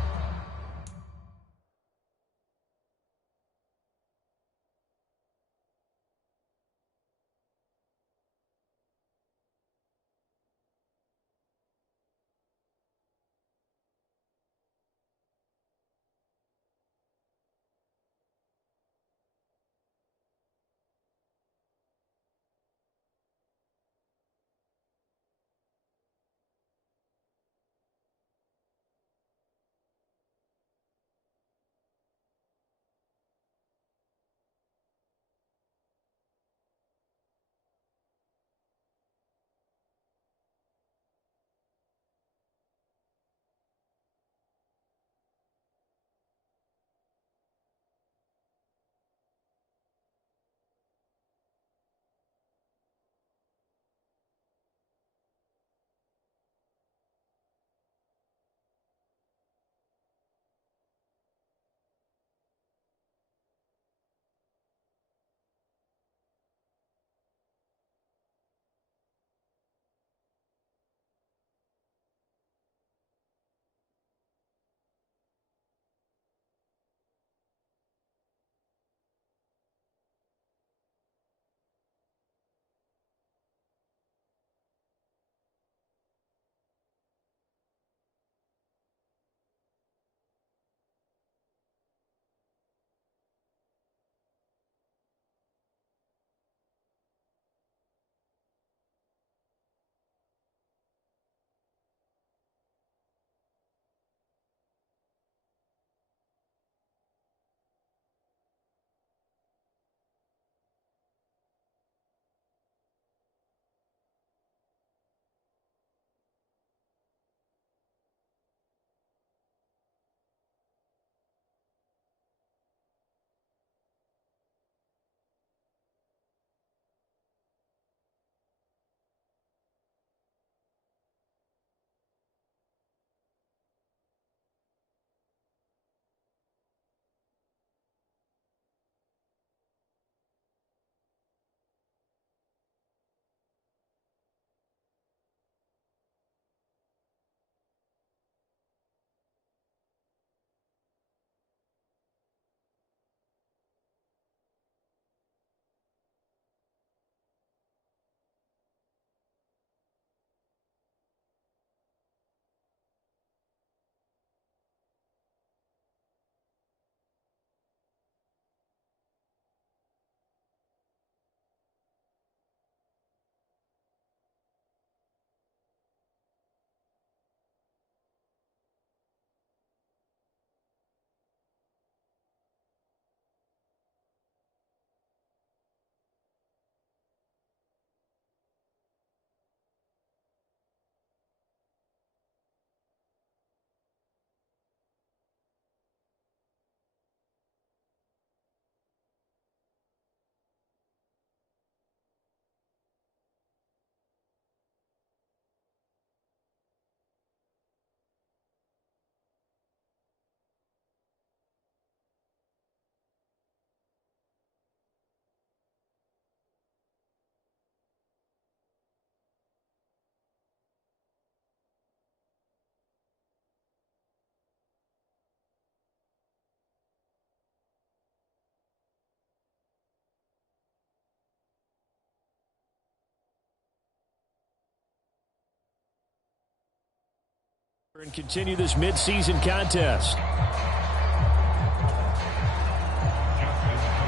And continue this midseason contest.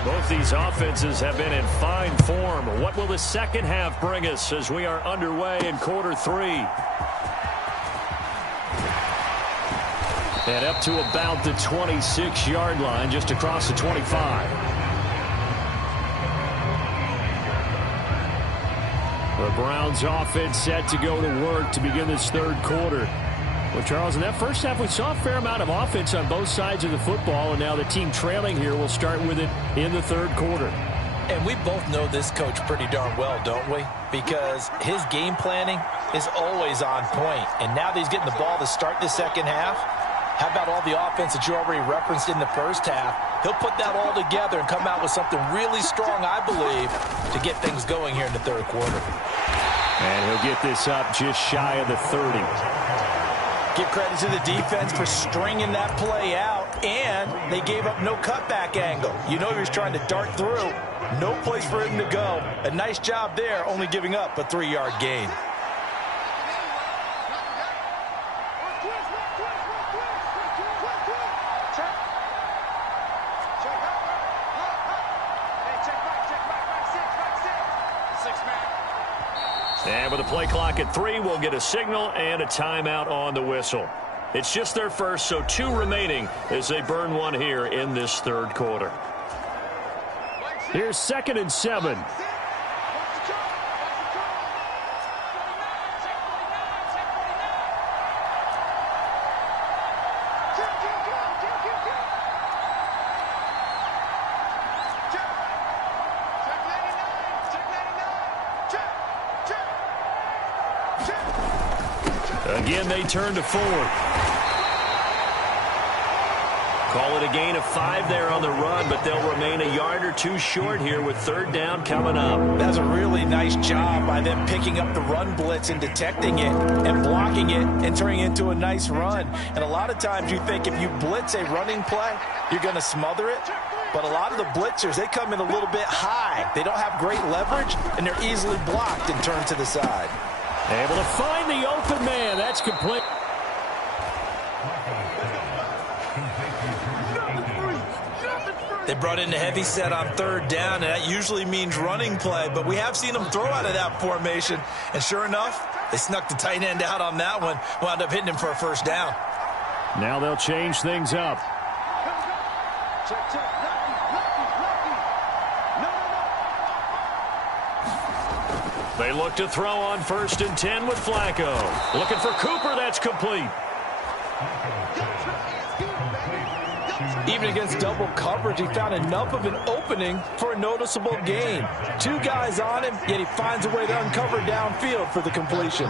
Both these offenses have been in fine form. What will the second half bring us as we are underway in quarter three? And up to about the 26-yard line, just across the 25. The Browns offense set to go to work to begin this third quarter. Well, Charles, in that first half, we saw a fair amount of offense on both sides of the football, and now the team trailing here will start with it in the third quarter. And we both know this coach pretty darn well, don't we? Because his game planning is always on point. And now that he's getting the ball to start the second half, how about all the offense that you already referenced in the first half? He'll put that all together and come out with something really strong, I believe, to get things going here in the third quarter. And he'll get this up just shy of the 30. Give credit to the defense for stringing that play out, and they gave up no cutback angle. You know he was trying to dart through. No place for him to go. A nice job there, only giving up a 3-yard gain. And with the play clock at 3, we'll get a signal and a timeout on the whistle. It's just their first, so 2 remaining as they burn one here in this third quarter. Here's 2nd and 7. Again, they turn to 4. Call it a gain of 5 there on the run, but they'll remain a yard or 2 short here with 3rd down coming up. That's a really nice job by them picking up the run blitz and detecting it and blocking it and turning it into a nice run. And a lot of times you think if you blitz a running play, you're going to smother it. But a lot of the blitzers, they come in a little bit high. They don't have great leverage, and they're easily blocked and turned to the side. Able to find the open man. That's complete. They brought in a heavy set on 3rd down, and that usually means running play, but we have seen them throw out of that formation, and sure enough, they snuck the tight end out on that one, wound up hitting him for a 1st down. Now they'll change things up. They look to throw on 1st and 10 with Flacco. Looking for Cooper. That's complete. Even against double coverage, he found enough of an opening for a noticeable gain. 2 guys on him, yet he finds a way to uncover downfield for the completion.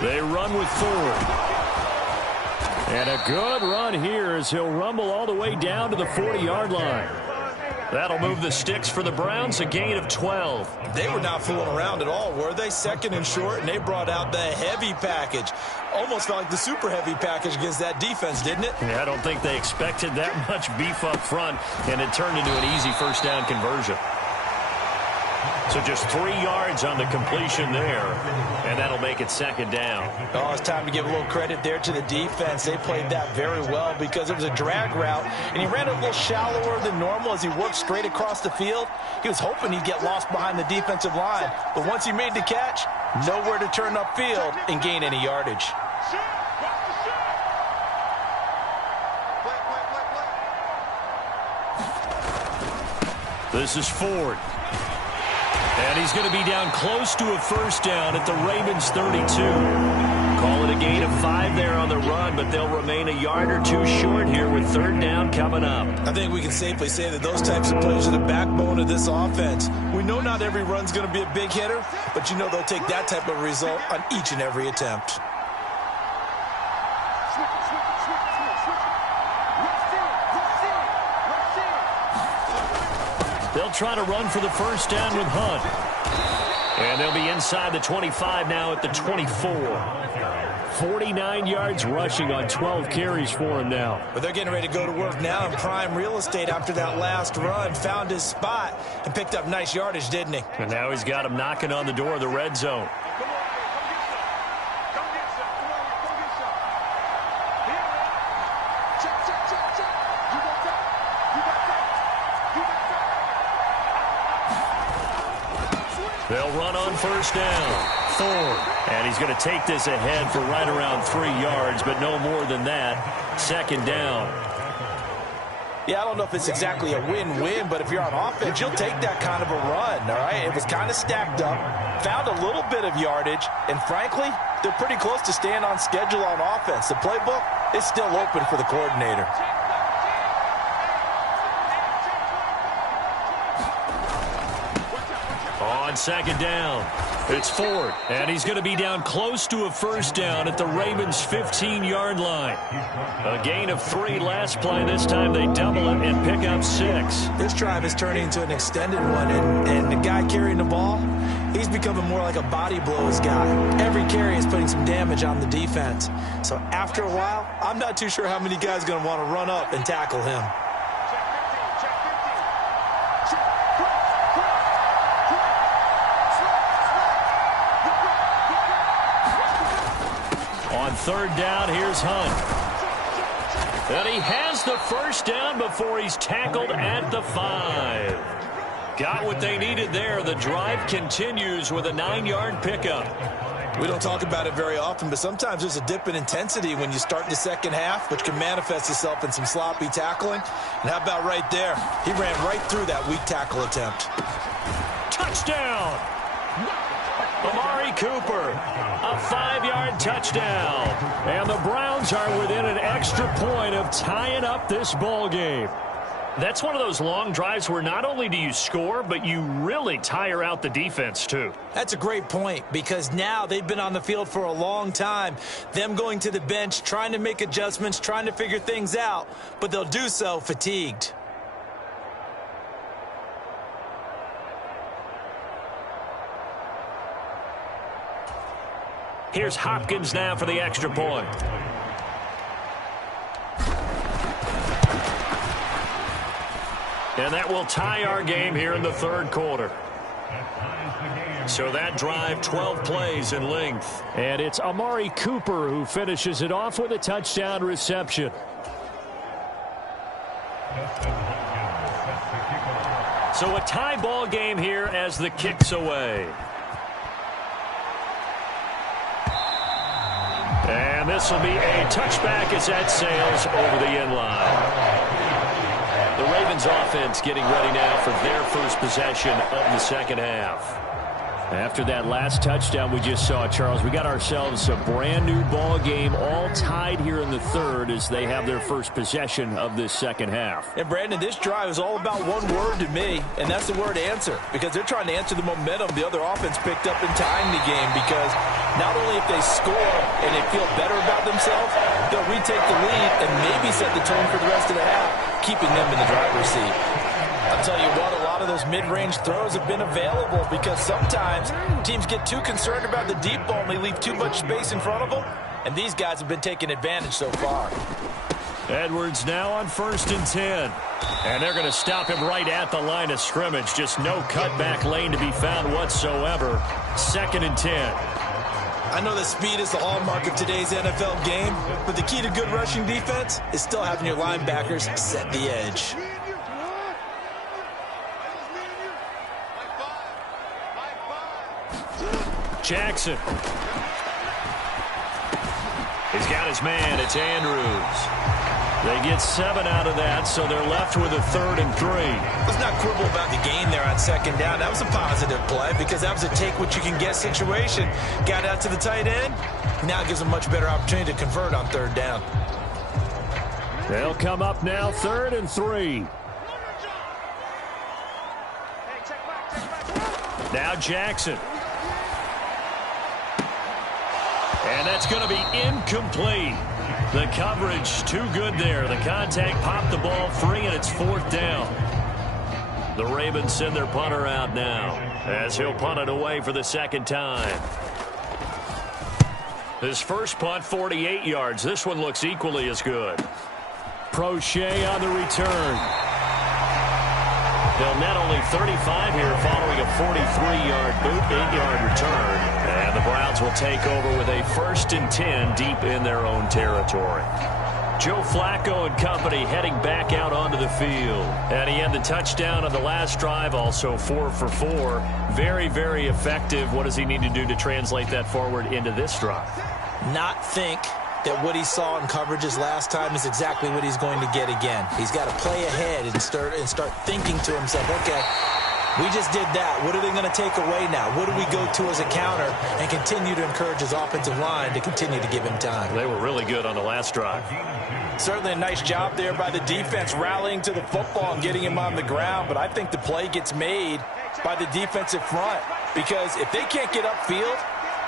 They run with Ford. And a good run here as he'll rumble all the way down to the 40-yard line. That'll move the sticks for the Browns, a gain of 12. They were not fooling around at all, were they? 2nd and short, and they brought out the heavy package. Almost felt like the super heavy package against that defense, didn't it? Yeah, I don't think they expected that much beef up front, and it turned into an easy 1st down conversion. So just 3 yards on the completion there, and that'll make it 2nd down. Oh, it's time to give a little credit there to the defense. They played that very well because it was a drag route, and he ran it a little shallower than normal as he worked straight across the field. He was hoping he'd get lost behind the defensive line, but once he made the catch, nowhere to turn upfield and gain any yardage. This is Ford. And he's going to be down close to a 1st down at the Ravens 32. Call it a gain of 5 there on the run, but they'll remain a yard or 2 short here with 3rd down coming up. I think we can safely say that those types of plays are the backbone of this offense. We know not every run's going to be a big hitter, but you know they'll take that type of result on each and every attempt. They'll try to run for the 1st down with Hunt. And they'll be inside the 25 now at the 24. 49 yards rushing on 12 carries for him now. But they're getting ready to go to work now in prime real estate after that last run. Found his spot and picked up nice yardage, didn't he? And now he's got him knocking on the door of the red zone. They'll run on 1st down. Ford. And he's going to take this ahead for right around 3 yards, but no more than that. 2nd down. Yeah, I don't know if it's exactly a win-win, but if you're on offense, you'll take that kind of a run, all right? It was kind of stacked up, found a little bit of yardage, and frankly, they're pretty close to staying on schedule on offense. The playbook is still open for the coordinator. On second down, it's Ford, and he's going to be down close to a first down at the Ravens' 15-yard line. A gain of 3 last play. This time they double it and pick up 6. This drive is turning into an extended one, and the guy carrying the ball, he's becoming more like a body blows guy. Every carry is putting some damage on the defense. So after a while, I'm not too sure how many guys are going to want to run up and tackle him. On third down, here's Hunt. And he has the first down before he's tackled at the 5. Got what they needed there. The drive continues with a 9-yard pickup. We don't talk about it very often, but sometimes there's a dip in intensity when you start the second half, which can manifest itself in some sloppy tackling. And how about right there? He ran right through that weak tackle attempt. Touchdown! Amari Cooper, a 5-yard touchdown. And the Browns are within an extra point of tying up this ball game. That's one of those long drives where not only do you score, but you really tire out the defense, too. That's a great point, because now they've been on the field for a long time. Them going to the bench, trying to make adjustments, trying to figure things out, but they'll do so fatigued. Here's Hopkins now for the extra point. And that will tie our game here in the third quarter. So that drive, 12 plays in length. And it's Amari Cooper who finishes it off with a touchdown reception. So a tie ball game here as the kick's away. And this will be a touchback as that sails over the end line. The Ravens offense getting ready now for their first possession of the second half. After that last touchdown we just saw, Charles, we got ourselves a brand new ball game, all tied here in the third as they have their first possession of this second half. And Brandon, this drive is all about one word to me, and that's the word answer, because they're trying to answer the momentum the other offense picked up in tying the game, because not only if they score and they feel better about themselves, they'll retake the lead and maybe set the tone for the rest of the half, keeping them in the driver's seat. I'll tell you what, a lot of those mid-range throws have been available because sometimes teams get too concerned about the deep ball and they leave too much space in front of them, and these guys have been taking advantage so far. Edwards now on 1st and 10. And they're going to stop him right at the line of scrimmage. Just no cutback lane to be found whatsoever. 2nd and 10. I know that speed is the hallmark of today's NFL game, but the key to good rushing defense is still having your linebackers set the edge. Jackson. He's got his man. It's Andrews. They get 7 out of that, so they're left with a 3rd and 3. Let's not quibble about the gain there on 2nd down. That was a positive play because that was a take-what-you-can-get situation. Got out to the tight end. Now it gives them a much better opportunity to convert on 3rd down. They'll come up now 3rd and 3. Now Jackson. And that's going to be incomplete. The coverage too good there. The contact popped the ball free, and it's 4th down. The Ravens send their punter out now as he'll punt it away for the 2nd time. His first punt, 48 yards. This one looks equally as good. Prochet on the return. They'll net only 35 here following a 43-yard boot, 8-yard return. And the Browns will take over with a 1st and 10 deep in their own territory. Joe Flacco and company heading back out onto the field. And he had the touchdown on the last drive, also 4 for 4. Very, very effective. What does he need to do to translate that forward into this drive? Not think, that what he saw in coverages last time is exactly what he's going to get again. He's got to play ahead and start thinking to himself, okay, we just did that. What are they going to take away now? What do we go to as a counter? And continue to encourage his offensive line to continue to give him time. They were really good on the last drive. Certainly a nice job there by the defense rallying to the football and getting him on the ground. But I think the play gets made by the defensive front, because if they can't get upfield,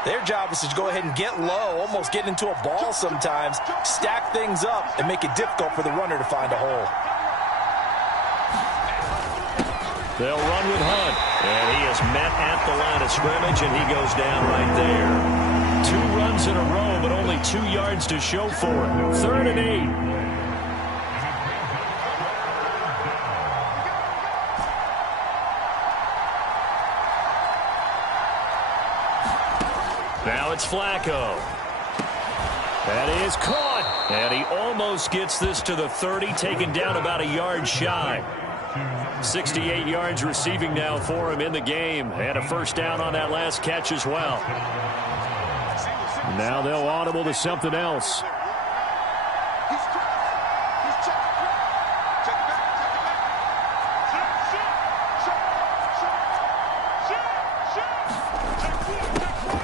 their job is to go ahead and get low, almost get into a ball sometimes, stack things up, and make it difficult for the runner to find a hole. They'll run with Hunt, and he is met at the line of scrimmage, and he goes down right there. 2 runs in a row, but only 2 yards to show for it. 3rd and 8. Now it's Flacco. That is caught, and he almost gets this to the 30, taken down about a yard shy. 68 yards receiving now for him in the game, and a first down on that last catch as well. Now they'll audible to something else.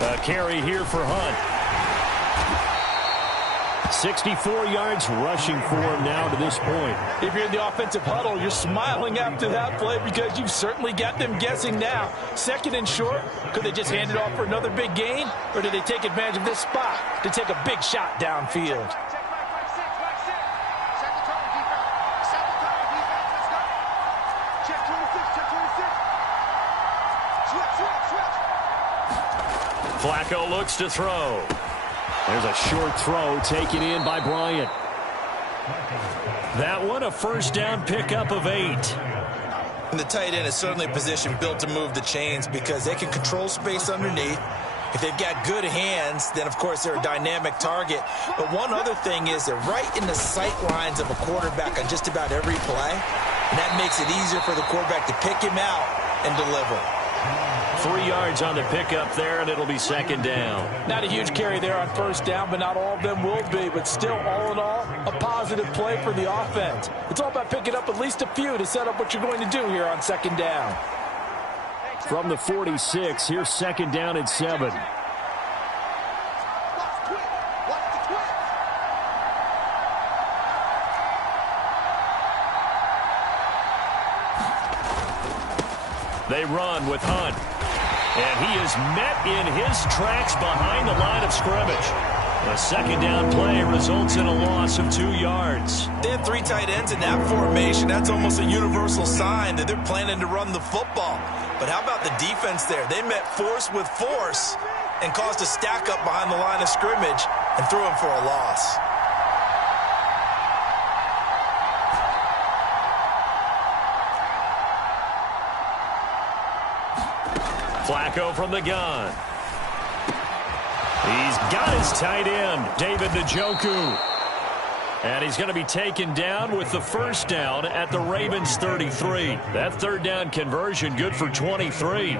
A carry here for Hunt. 64 yards rushing for him now to this point. If you're in the offensive huddle, you're smiling after that play because you've certainly got them guessing now. 2nd and short, could they just hand it off for another big gain? Or did they take advantage of this spot to take a big shot downfield? Flacco looks to throw. There's a short throw taken in by Bryant. That one a first down pickup of 8. And the tight end is certainly a position built to move the chains because they can control space underneath. If they've got good hands, then, of course, they're a dynamic target. But one other thing is they're right in the sight lines of a quarterback on just about every play. And that makes it easier for the quarterback to pick him out and deliver. 3 yards on the pickup there, and it'll be 2nd down. Not a huge carry there on first down, but not all of them will be. But still, all in all, a positive play for the offense. It's all about picking up at least a few to set up what you're going to do here on 2nd down. From the 46, here's 2nd down and 7. They run with Hunt. And he is met in his tracks behind the line of scrimmage. A 2nd down play results in a loss of 2 yards. They have 3 tight ends in that formation. That's almost a universal sign that they're planning to run the football. But how about the defense there? They met force with force and caused a stack up behind the line of scrimmage and threw him for a loss. Flacco from the gun. He's got his tight end, David Njoku. And he's going to be taken down with the first down at the Ravens 33. That 3rd down conversion good for 23.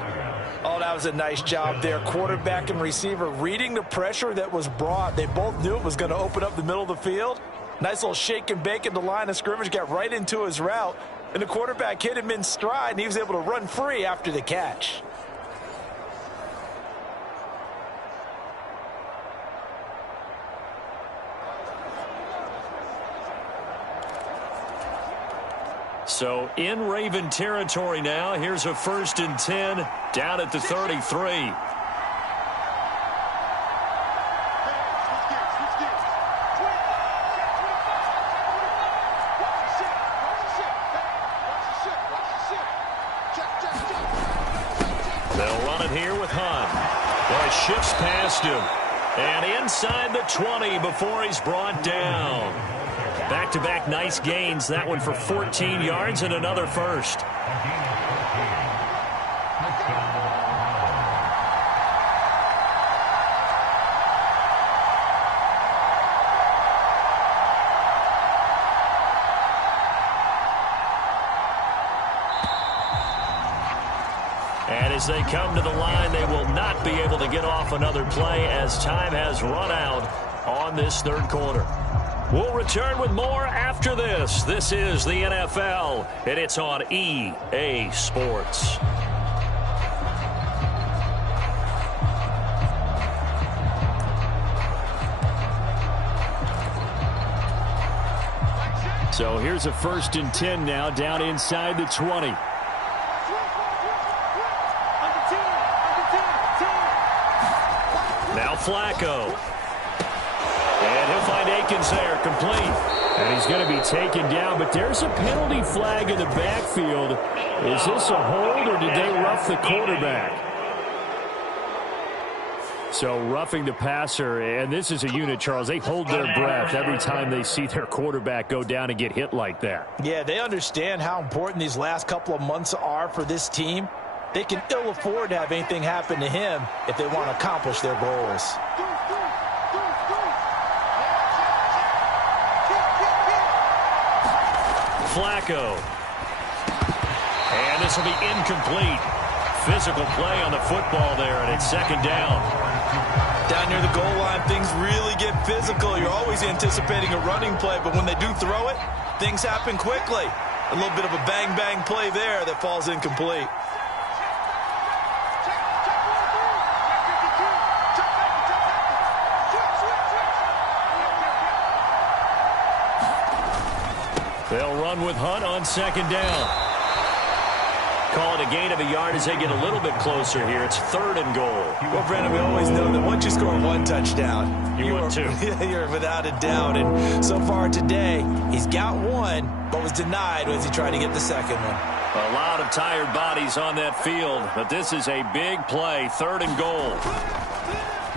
Oh, that was a nice job there. Quarterback and receiver reading the pressure that was brought. They both knew it was going to open up the middle of the field. Nice little shake and bake in the line of scrimmage, got right into his route. And the quarterback hit him in stride, and he was able to run free after the catch. So in Raven territory now. Here's a 1st and 10 down at the 33. They'll run it here with Hunt. Boy, shifts past him. And inside the 20 before he's brought down. Back-to-back nice gains. That one for 14 yards and another first. And as they come to the line, they will not be able to get off another play as time has run out on this third quarter. We'll return with more after this. This is the NFL, and it's on EA Sports. So here's a 1st and 10 now, down inside the 20. Now Flacco. And he'll find Akins there, complete. And he's going to be taken down, but there's a penalty flag in the backfield. Is this a hold, or did they rough the quarterback? So roughing the passer, and this is a unit, Charles. They hold their breath every time they see their quarterback go down and get hit like that. Yeah, they understand how important these last couple of months are for this team. They can ill afford to have anything happen to him if they want to accomplish their goals. Flacco. And this will be incomplete. Physical play on the football there, and it's 2nd down. Down near the goal line, things really get physical. You're always anticipating a running play, but when they do throw it, things happen quickly. A little bit of a bang-bang play there that falls incomplete. They'll run with Hunt on 2nd down. Call it a gain of a yard as they get a little bit closer here. It's 3rd and goal. Well, Brandon, we always know that once you score 1 touchdown, you two. You're without a doubt. And so far today, he's got 1, but was denied as he tried to get the 2nd one. A lot of tired bodies on that field, but this is a big play. 3rd and goal.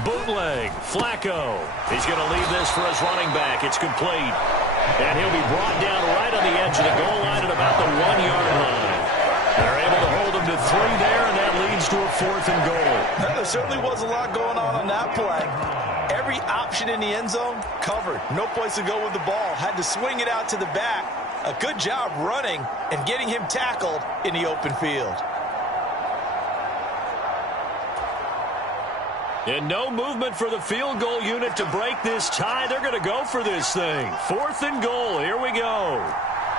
Bootleg. Flacco. He's going to leave this for his running back. It's complete. And he'll be brought down right on the edge of the goal line at about the 1-yard line. They're able to hold him to 3 there, and that leads to a 4th and goal. There certainly was a lot going on that play. Every option in the end zone covered. No place to go with the ball. Had to swing it out to the back. A good job running and getting him tackled in the open field. And no movement for the field goal unit to break this tie. They're going to go for this thing. 4th and goal. Here we go.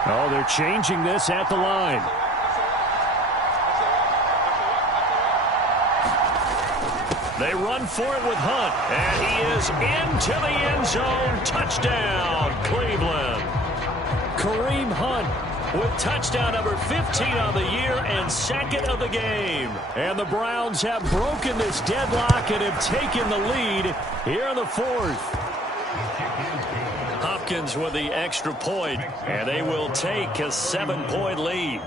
Oh, they're changing this at the line. They run for it with Hunt, and he is into the end zone. Touchdown, Cleveland. Kareem Hunt with touchdown number 15 on the year and 2nd of the game. And the Browns have broken this deadlock and have taken the lead here in the 4th. Hopkins with the extra point, and they will take a 7-point lead.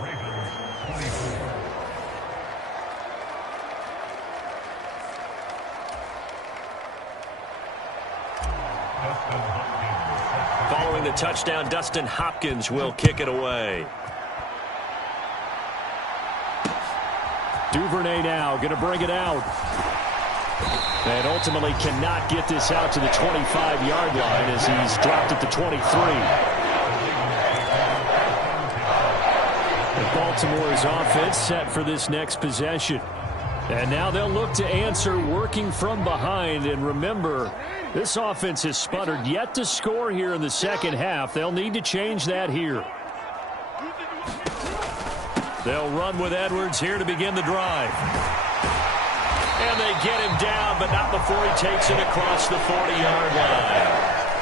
Following the touchdown, Dustin Hopkins will kick it away. Duvernay now going to bring it out. And ultimately cannot get this out to the 25-yard line as he's dropped at the 23. And Baltimore's offense set for this next possession. And now they'll look to answer working from behind. And remember, this offense has sputtered yet to score here in the 2nd half. They'll need to change that here. They'll run with Edwards here to begin the drive. And they get him down, but not before he takes it across the 40-yard line.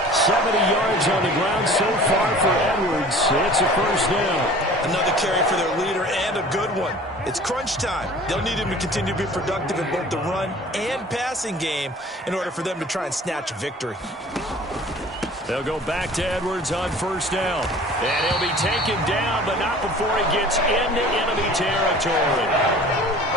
70 yards on the ground so far for Edwards. It's a 1st down. Another carry for their leader and a good one. It's crunch time. They'll need him to continue to be productive in both the run and passing game in order for them to try and snatch a victory. They'll go back to Edwards on 1st down. And he'll be taken down, but not before he gets into enemy territory.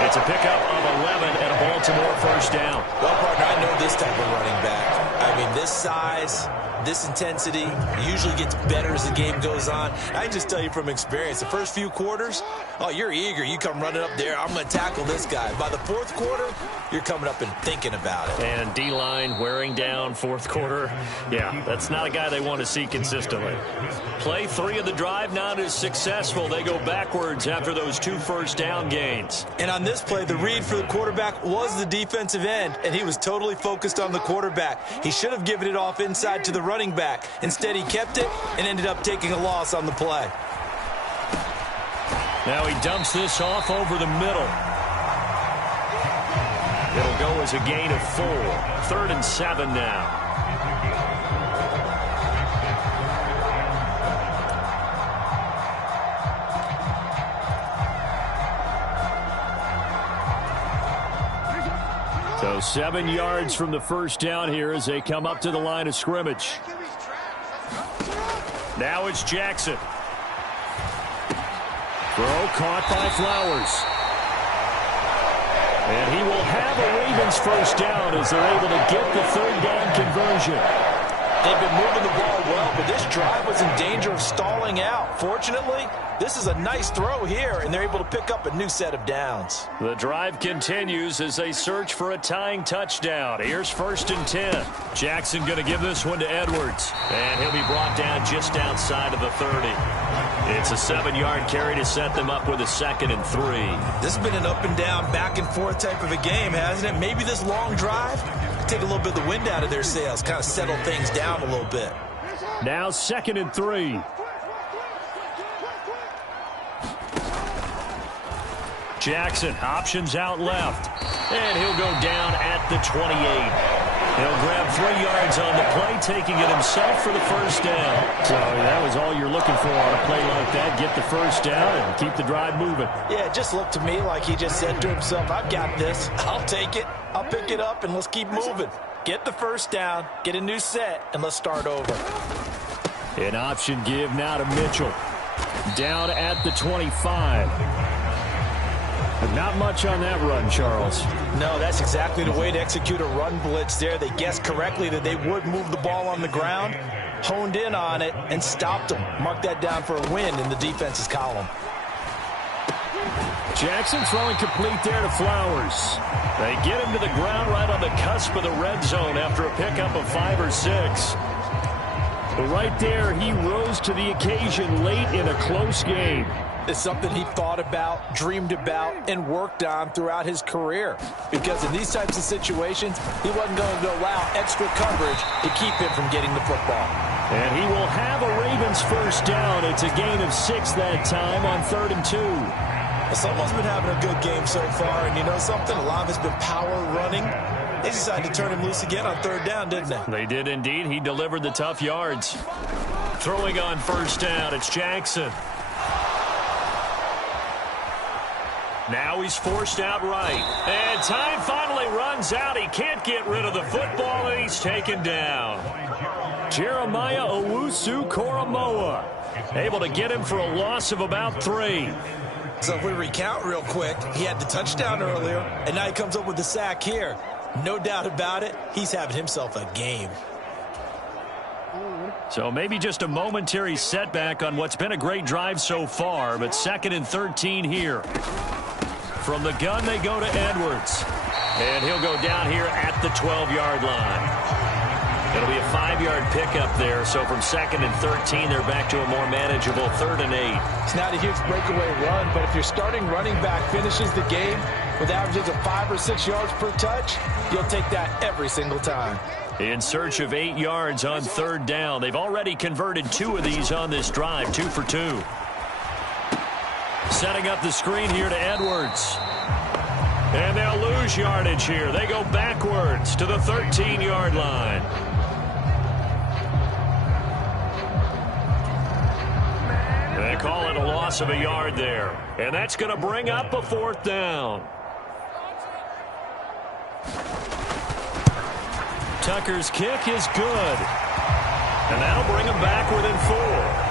It's a pickup of 11 and a Baltimore 1st down. Well, partner, I know this type of running back. I mean, this size, this intensity usually gets better as the game goes on. I can just tell you from experience, the first few quarters, oh, you're eager. You come running up there, I'm going to tackle this guy. By the 4th quarter, you're coming up and thinking about it. And D-line wearing down 4th quarter. Yeah, that's not a guy they want to see consistently. Play 3 of the drive not as successful. They go backwards after those 2 1st down gains. And on this play, the read for the quarterback was the defensive end, and he was totally focused on the quarterback. He should have given it off inside to the running back. Instead, he kept it and ended up taking a loss on the play. Now he dumps this off over the middle. It'll go as a gain of 4. 3rd and 7 now. So 7 yards from the first down here as they come up to the line of scrimmage. Now it's Jackson. Throw caught by Flowers. And he will have a Ravens first down as they're able to get the 3rd down conversion. They've been moving the ball well, but this drive was in danger of stalling out. Fortunately, this is a nice throw here, and they're able to pick up a new set of downs. The drive continues as they search for a tying touchdown. Here's 1st and 10. Jackson going to give this one to Edwards, and he'll be brought down just outside of the 30. It's a 7-yard carry to set them up with a 2nd and 3. This has been an up and down, back and forth type of a game, hasn't it? Maybe this long drive take a little bit of the wind out of their sails, kind of settle things down a little bit. Now 2nd and 3. Jackson options out left, and he'll go down at the 28. He'll grab 3 yards on the play, taking it himself for the first down. So that was all you're looking for on a play like that. Get the first down and keep the drive moving. Yeah, it just looked to me like he just said to himself, I've got this. I'll take it. I'll pick it up, and let's keep moving. Get the first down, get a new set, and let's start over. An option give now to Mitchell. Down at the 25. But not much on that run, Charles. No, that's exactly the way to execute a run blitz there. They guessed correctly that they would move the ball on the ground, honed in on it, and stopped them. Mark that down for a win in the defense's column. Jackson throwing complete there to Flowers. They get him to the ground right on the cusp of the red zone after a pickup of 5 or 6. But right there, he rose to the occasion late in a close game. It's something he thought about, dreamed about, and worked on throughout his career. Because in these types of situations, he wasn't going to allow extra coverage to keep him from getting the football. And he will have a Ravens first down. It's a gain of 6 that time on 3rd and 2. Someone's been having a good game so far, and you know something? A lot of it's been power running. They decided to turn him loose again on 3rd down, didn't they? They did indeed. He delivered the tough yards. Throwing on first down, it's Jackson. Now he's forced out right. And time finally runs out. He can't get rid of the football, and he's taken down. Jeremiah Owusu-Koramoah able to get him for a loss of about 3. So if we recount real quick, he had the touchdown earlier, and now he comes up with the sack here. No doubt about it, he's having himself a game. So maybe just a momentary setback on what's been a great drive so far, but 2nd and 13 here. From the gun, they go to Edwards. And he'll go down here at the 12-yard line. It'll be a 5-yard pickup there, so from 2nd and 13, they're back to a more manageable 3rd and 8. It's not a huge breakaway run, but if your starting running back finishes the game with averages of 5 or 6 yards per touch, you'll take that every single time. In search of 8 yards on 3rd down. They've already converted 2 of these on this drive, 2 for 2. Setting up the screen here to Edwards. And they'll lose yardage here. They go backwards to the 13-yard line. They call it a loss of a yard there. And that's going to bring up a 4th down. Tucker's kick is good. And that'll bring him back within 4.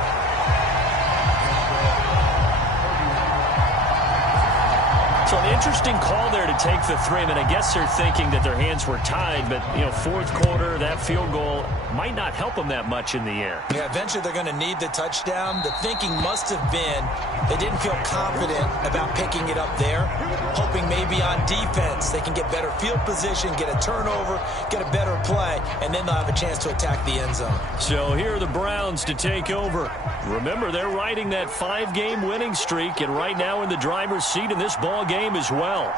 So an interesting call there to take the 3. I mean, I guess they're thinking that their hands were tied, but, you know, 4th quarter, that field goal might not help them that much in the end. Yeah, eventually they're going to need the touchdown. The thinking must have been they didn't feel confident about picking it up there, hoping maybe on defense they can get better field position, get a turnover, get a better play, and then they'll have a chance to attack the end zone. So here are the Browns to take over. Remember, they're riding that 5-game winning streak, and right now in the driver's seat in this ball game as well.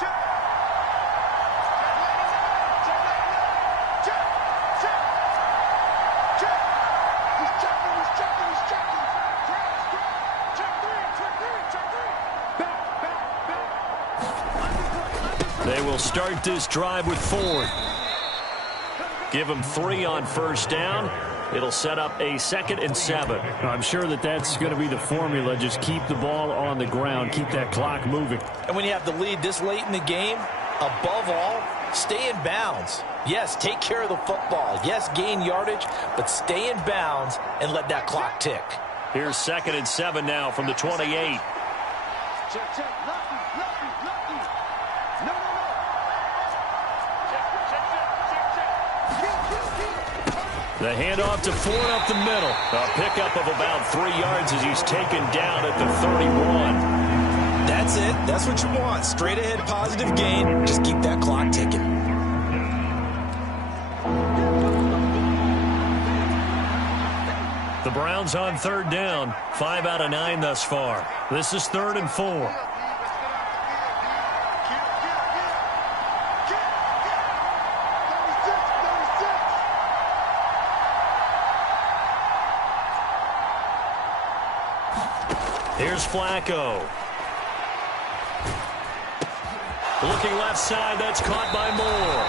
They will start this drive with 4. Give them 3 on first down. It'll set up a 2nd and 7. I'm sure that's going to be the formula. Just keep the ball on the ground. Keep that clock moving. And when you have the lead this late in the game, above all, stay in bounds. Yes, take care of the football. Yes, gain yardage, but stay in bounds and let that clock tick. Here's 2nd and 7 now from the 28. Check, check. Lucky. No. Check. The handoff to Ford up the middle. A pickup of about 3 yards as he's taken down at the 31. That's it. That's what you want. Straight ahead, positive gain. Just keep that clock ticking. The Browns on 3rd down. 5 out of 9 thus far. This is 3rd and 4. Here's Flacco. Looking left side, that's caught by Moore.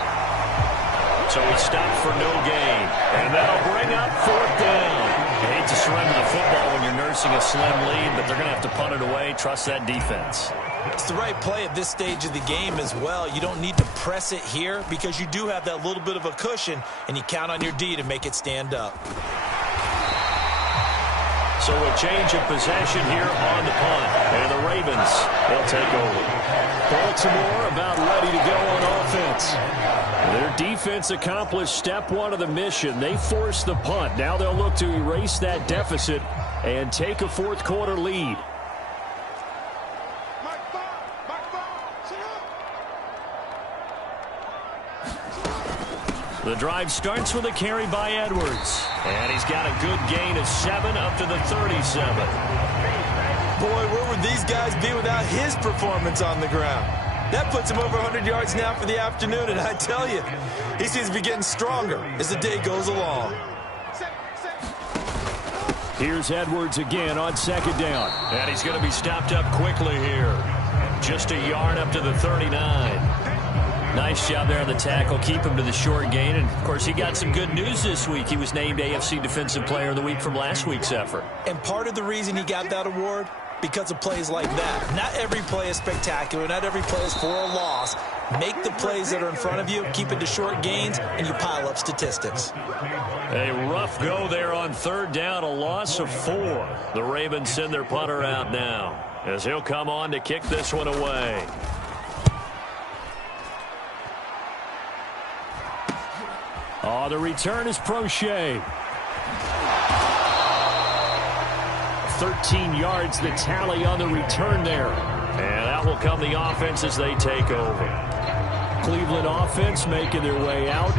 So he stopped for no gain. And that'll bring up 4th down. You hate to surrender the football when you're nursing a slim lead, but they're going to have to punt it away. Trust that defense. It's the right play at this stage of the game as well. You don't need to press it here because you do have that little bit of a cushion, and you count on your D to make it stand up. So a change of possession here on the punt. And the Ravens, they'll take over. Baltimore about ready to go on offense. Their defense accomplished step 1 of the mission. They forced the punt. Now they'll look to erase that deficit and take a 4th quarter lead. The drive starts with a carry by Edwards. And he's got a good gain of 7 up to the 37. Boy, where would these guys be without his performance on the ground? That puts him over 100 yards now for the afternoon, and I tell you, he seems to be getting stronger as the day goes along. Here's Edwards again on 2nd down. And he's going to be stopped up quickly here. Just a yard up to the 39. Nice job there on the tackle. Keep him to the short gain. And, of course, he got some good news this week. He was named AFC Defensive Player of the Week from last week's effort. And part of the reason he got that award, because of plays like that. Not every play is spectacular. Not every play is for a loss. Make the plays that are in front of you, keep it to short gains, and you pile up statistics. A rough go there on 3rd down, a loss of 4. The Ravens send their punter out now as he'll come on to kick this one away. Oh, the return is Prochet. 13 yards, the tally on the return there. And out will come the offense as they take over. Cleveland offense making their way out.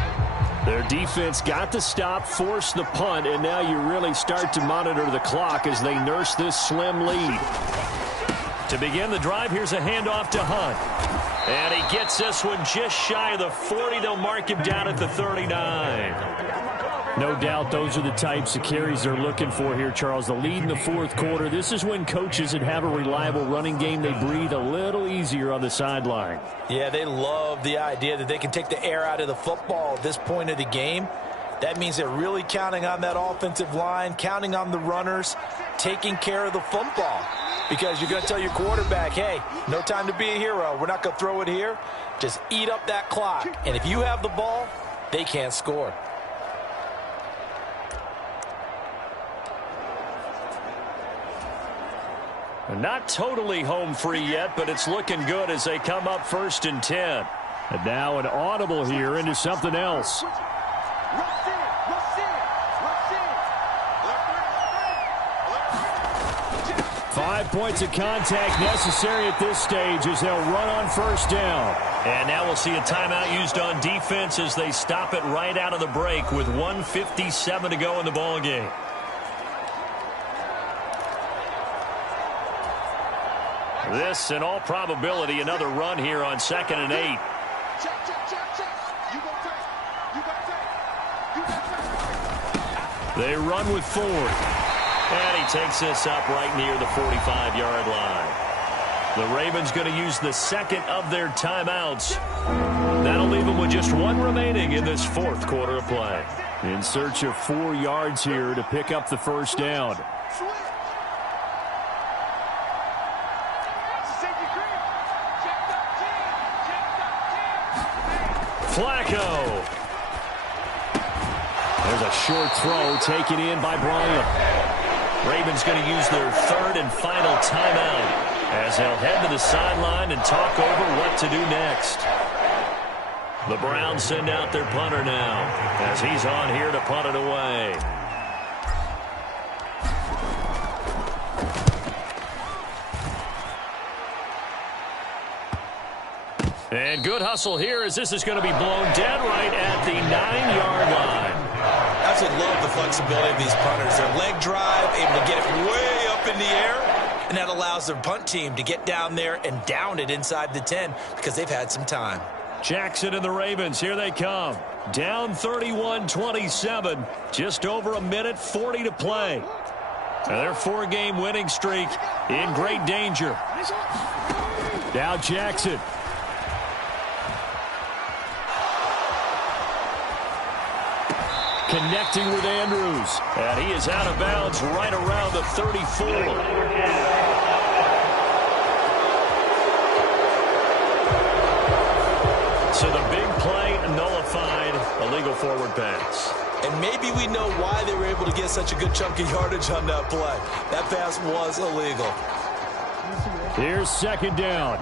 Their defense got the stop, forced the punt, and now you really start to monitor the clock as they nurse this slim lead. To begin the drive, here's a handoff to Hunt. And he gets this one just shy of the 40. They'll mark him down at the 39. No doubt those are the types of carries they're looking for here, Charles. The lead in the 4th quarter. This is when coaches that have a reliable running game, they breathe a little easier on the sideline. Yeah, they love the idea that they can take the air out of the football at this point of the game. That means they're really counting on that offensive line, counting on the runners, taking care of the football. Because you're going to tell your quarterback, hey, no time to be a hero. We're not going to throw it here. Just eat up that clock. And if you have the ball, they can't score. Not totally home free yet, but it's looking good as they come up 1st and 10. And now an audible here into something else. 5 points of contact necessary at this stage as they'll run on 1st down. And now we'll see a timeout used on defense as they stop it right out of the break with 1:57 to go in the ball game. This, in all probability, another run here on 2nd and 8. They run with Ford. And he takes this up right near the 45-yard line. The Ravens going to use the second of their timeouts. That'll leave them with just one remaining in this fourth quarter of play. In search of 4 yards here to pick up the first down. Flacco. There's a short throw taken in by Bryant. Ravens going to use their third and final timeout as they'll head to the sideline and talk over what to do next. The Browns send out their punter now as he's on here to punt it away. And good hustle here as this is going to be blown dead right at the 9-yard line. I absolutely love the flexibility of these punters. Their leg drive, able to get it way up in the air, and that allows their punt team to get down there and down it inside the 10 because they've had some time. Jackson and the Ravens, here they come. Down 31-27, just over a minute 40 to play. Now their 4-game winning streak in great danger. Now Jackson. Connecting with Andrews. And he is out of bounds right around the 34. So the big play nullified, a legal forward pass. And maybe we know why they were able to get such a good chunk of yardage on that play. That pass was illegal. Here's second down.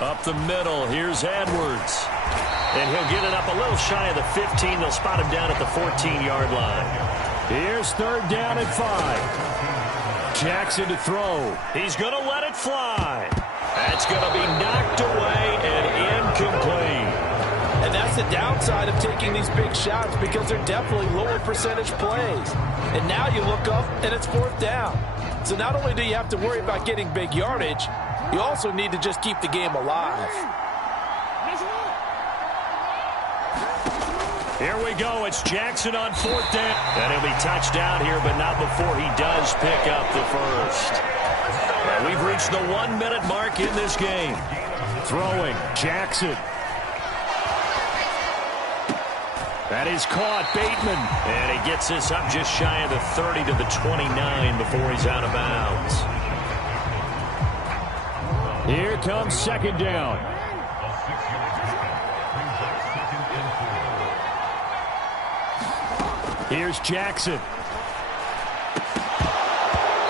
Up the middle, here's Edwards. And he'll get it up a little shy of the 15. They'll spot him down at the 14-yard line. Here's third down at 5. Jackson to throw. He's going to let it fly. That's going to be knocked away and incomplete. And that's the downside of taking these big shots because they're definitely lower percentage plays. And now you look up and it's fourth down. So not only do you have to worry about getting big yardage, you also need to just keep the game alive. Here we go. It's Jackson on fourth down. And he'll be touched down here, but not before he does pick up the first. And we've reached the 1-minute mark in this game. Throwing, Jackson. That is caught, Bateman. And he gets this up just shy of the 30 to the 29 before he's out of bounds. Here comes second down. Here's Jackson.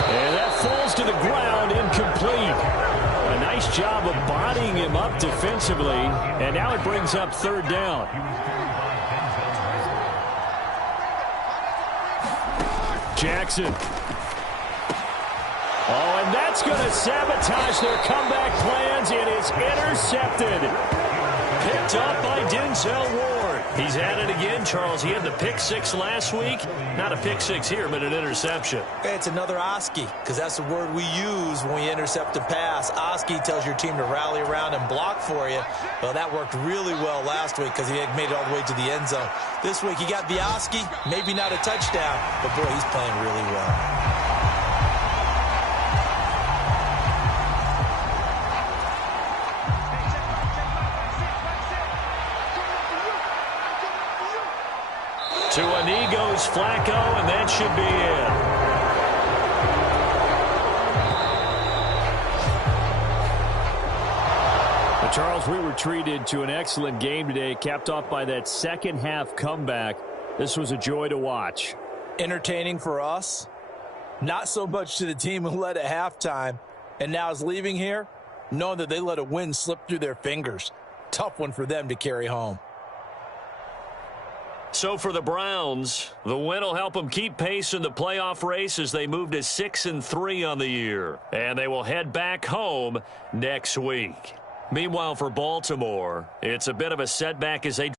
And that falls to the ground, incomplete. A nice job of bodying him up defensively. And now it brings up third down. Jackson. Oh, and that's going to sabotage their comeback plans. It is intercepted. Picked up by Denzel Ward. He's at it again, Charles. He had the pick six last week. Not a pick six here, but an interception. It's another Oski, because that's the word we use when we intercept a pass. Oski tells your team to rally around and block for you. Well, that worked really well last week because he had made it all the way to the end zone. This week he got the Oski, maybe not a touchdown, but boy, he's playing really well. To a knee goes Flacco, and that should be it. But Charles, we were treated to an excellent game today, capped off by that second half comeback. This was a joy to watch. Entertaining for us, not so much to the team who led at halftime and now is leaving here, knowing that they let a win slip through their fingers. Tough one for them to carry home. So for the Browns, the win will help them keep pace in the playoff race as they move to 6-3 on the year. And they will head back home next week. Meanwhile, for Baltimore, it's a bit of a setback as they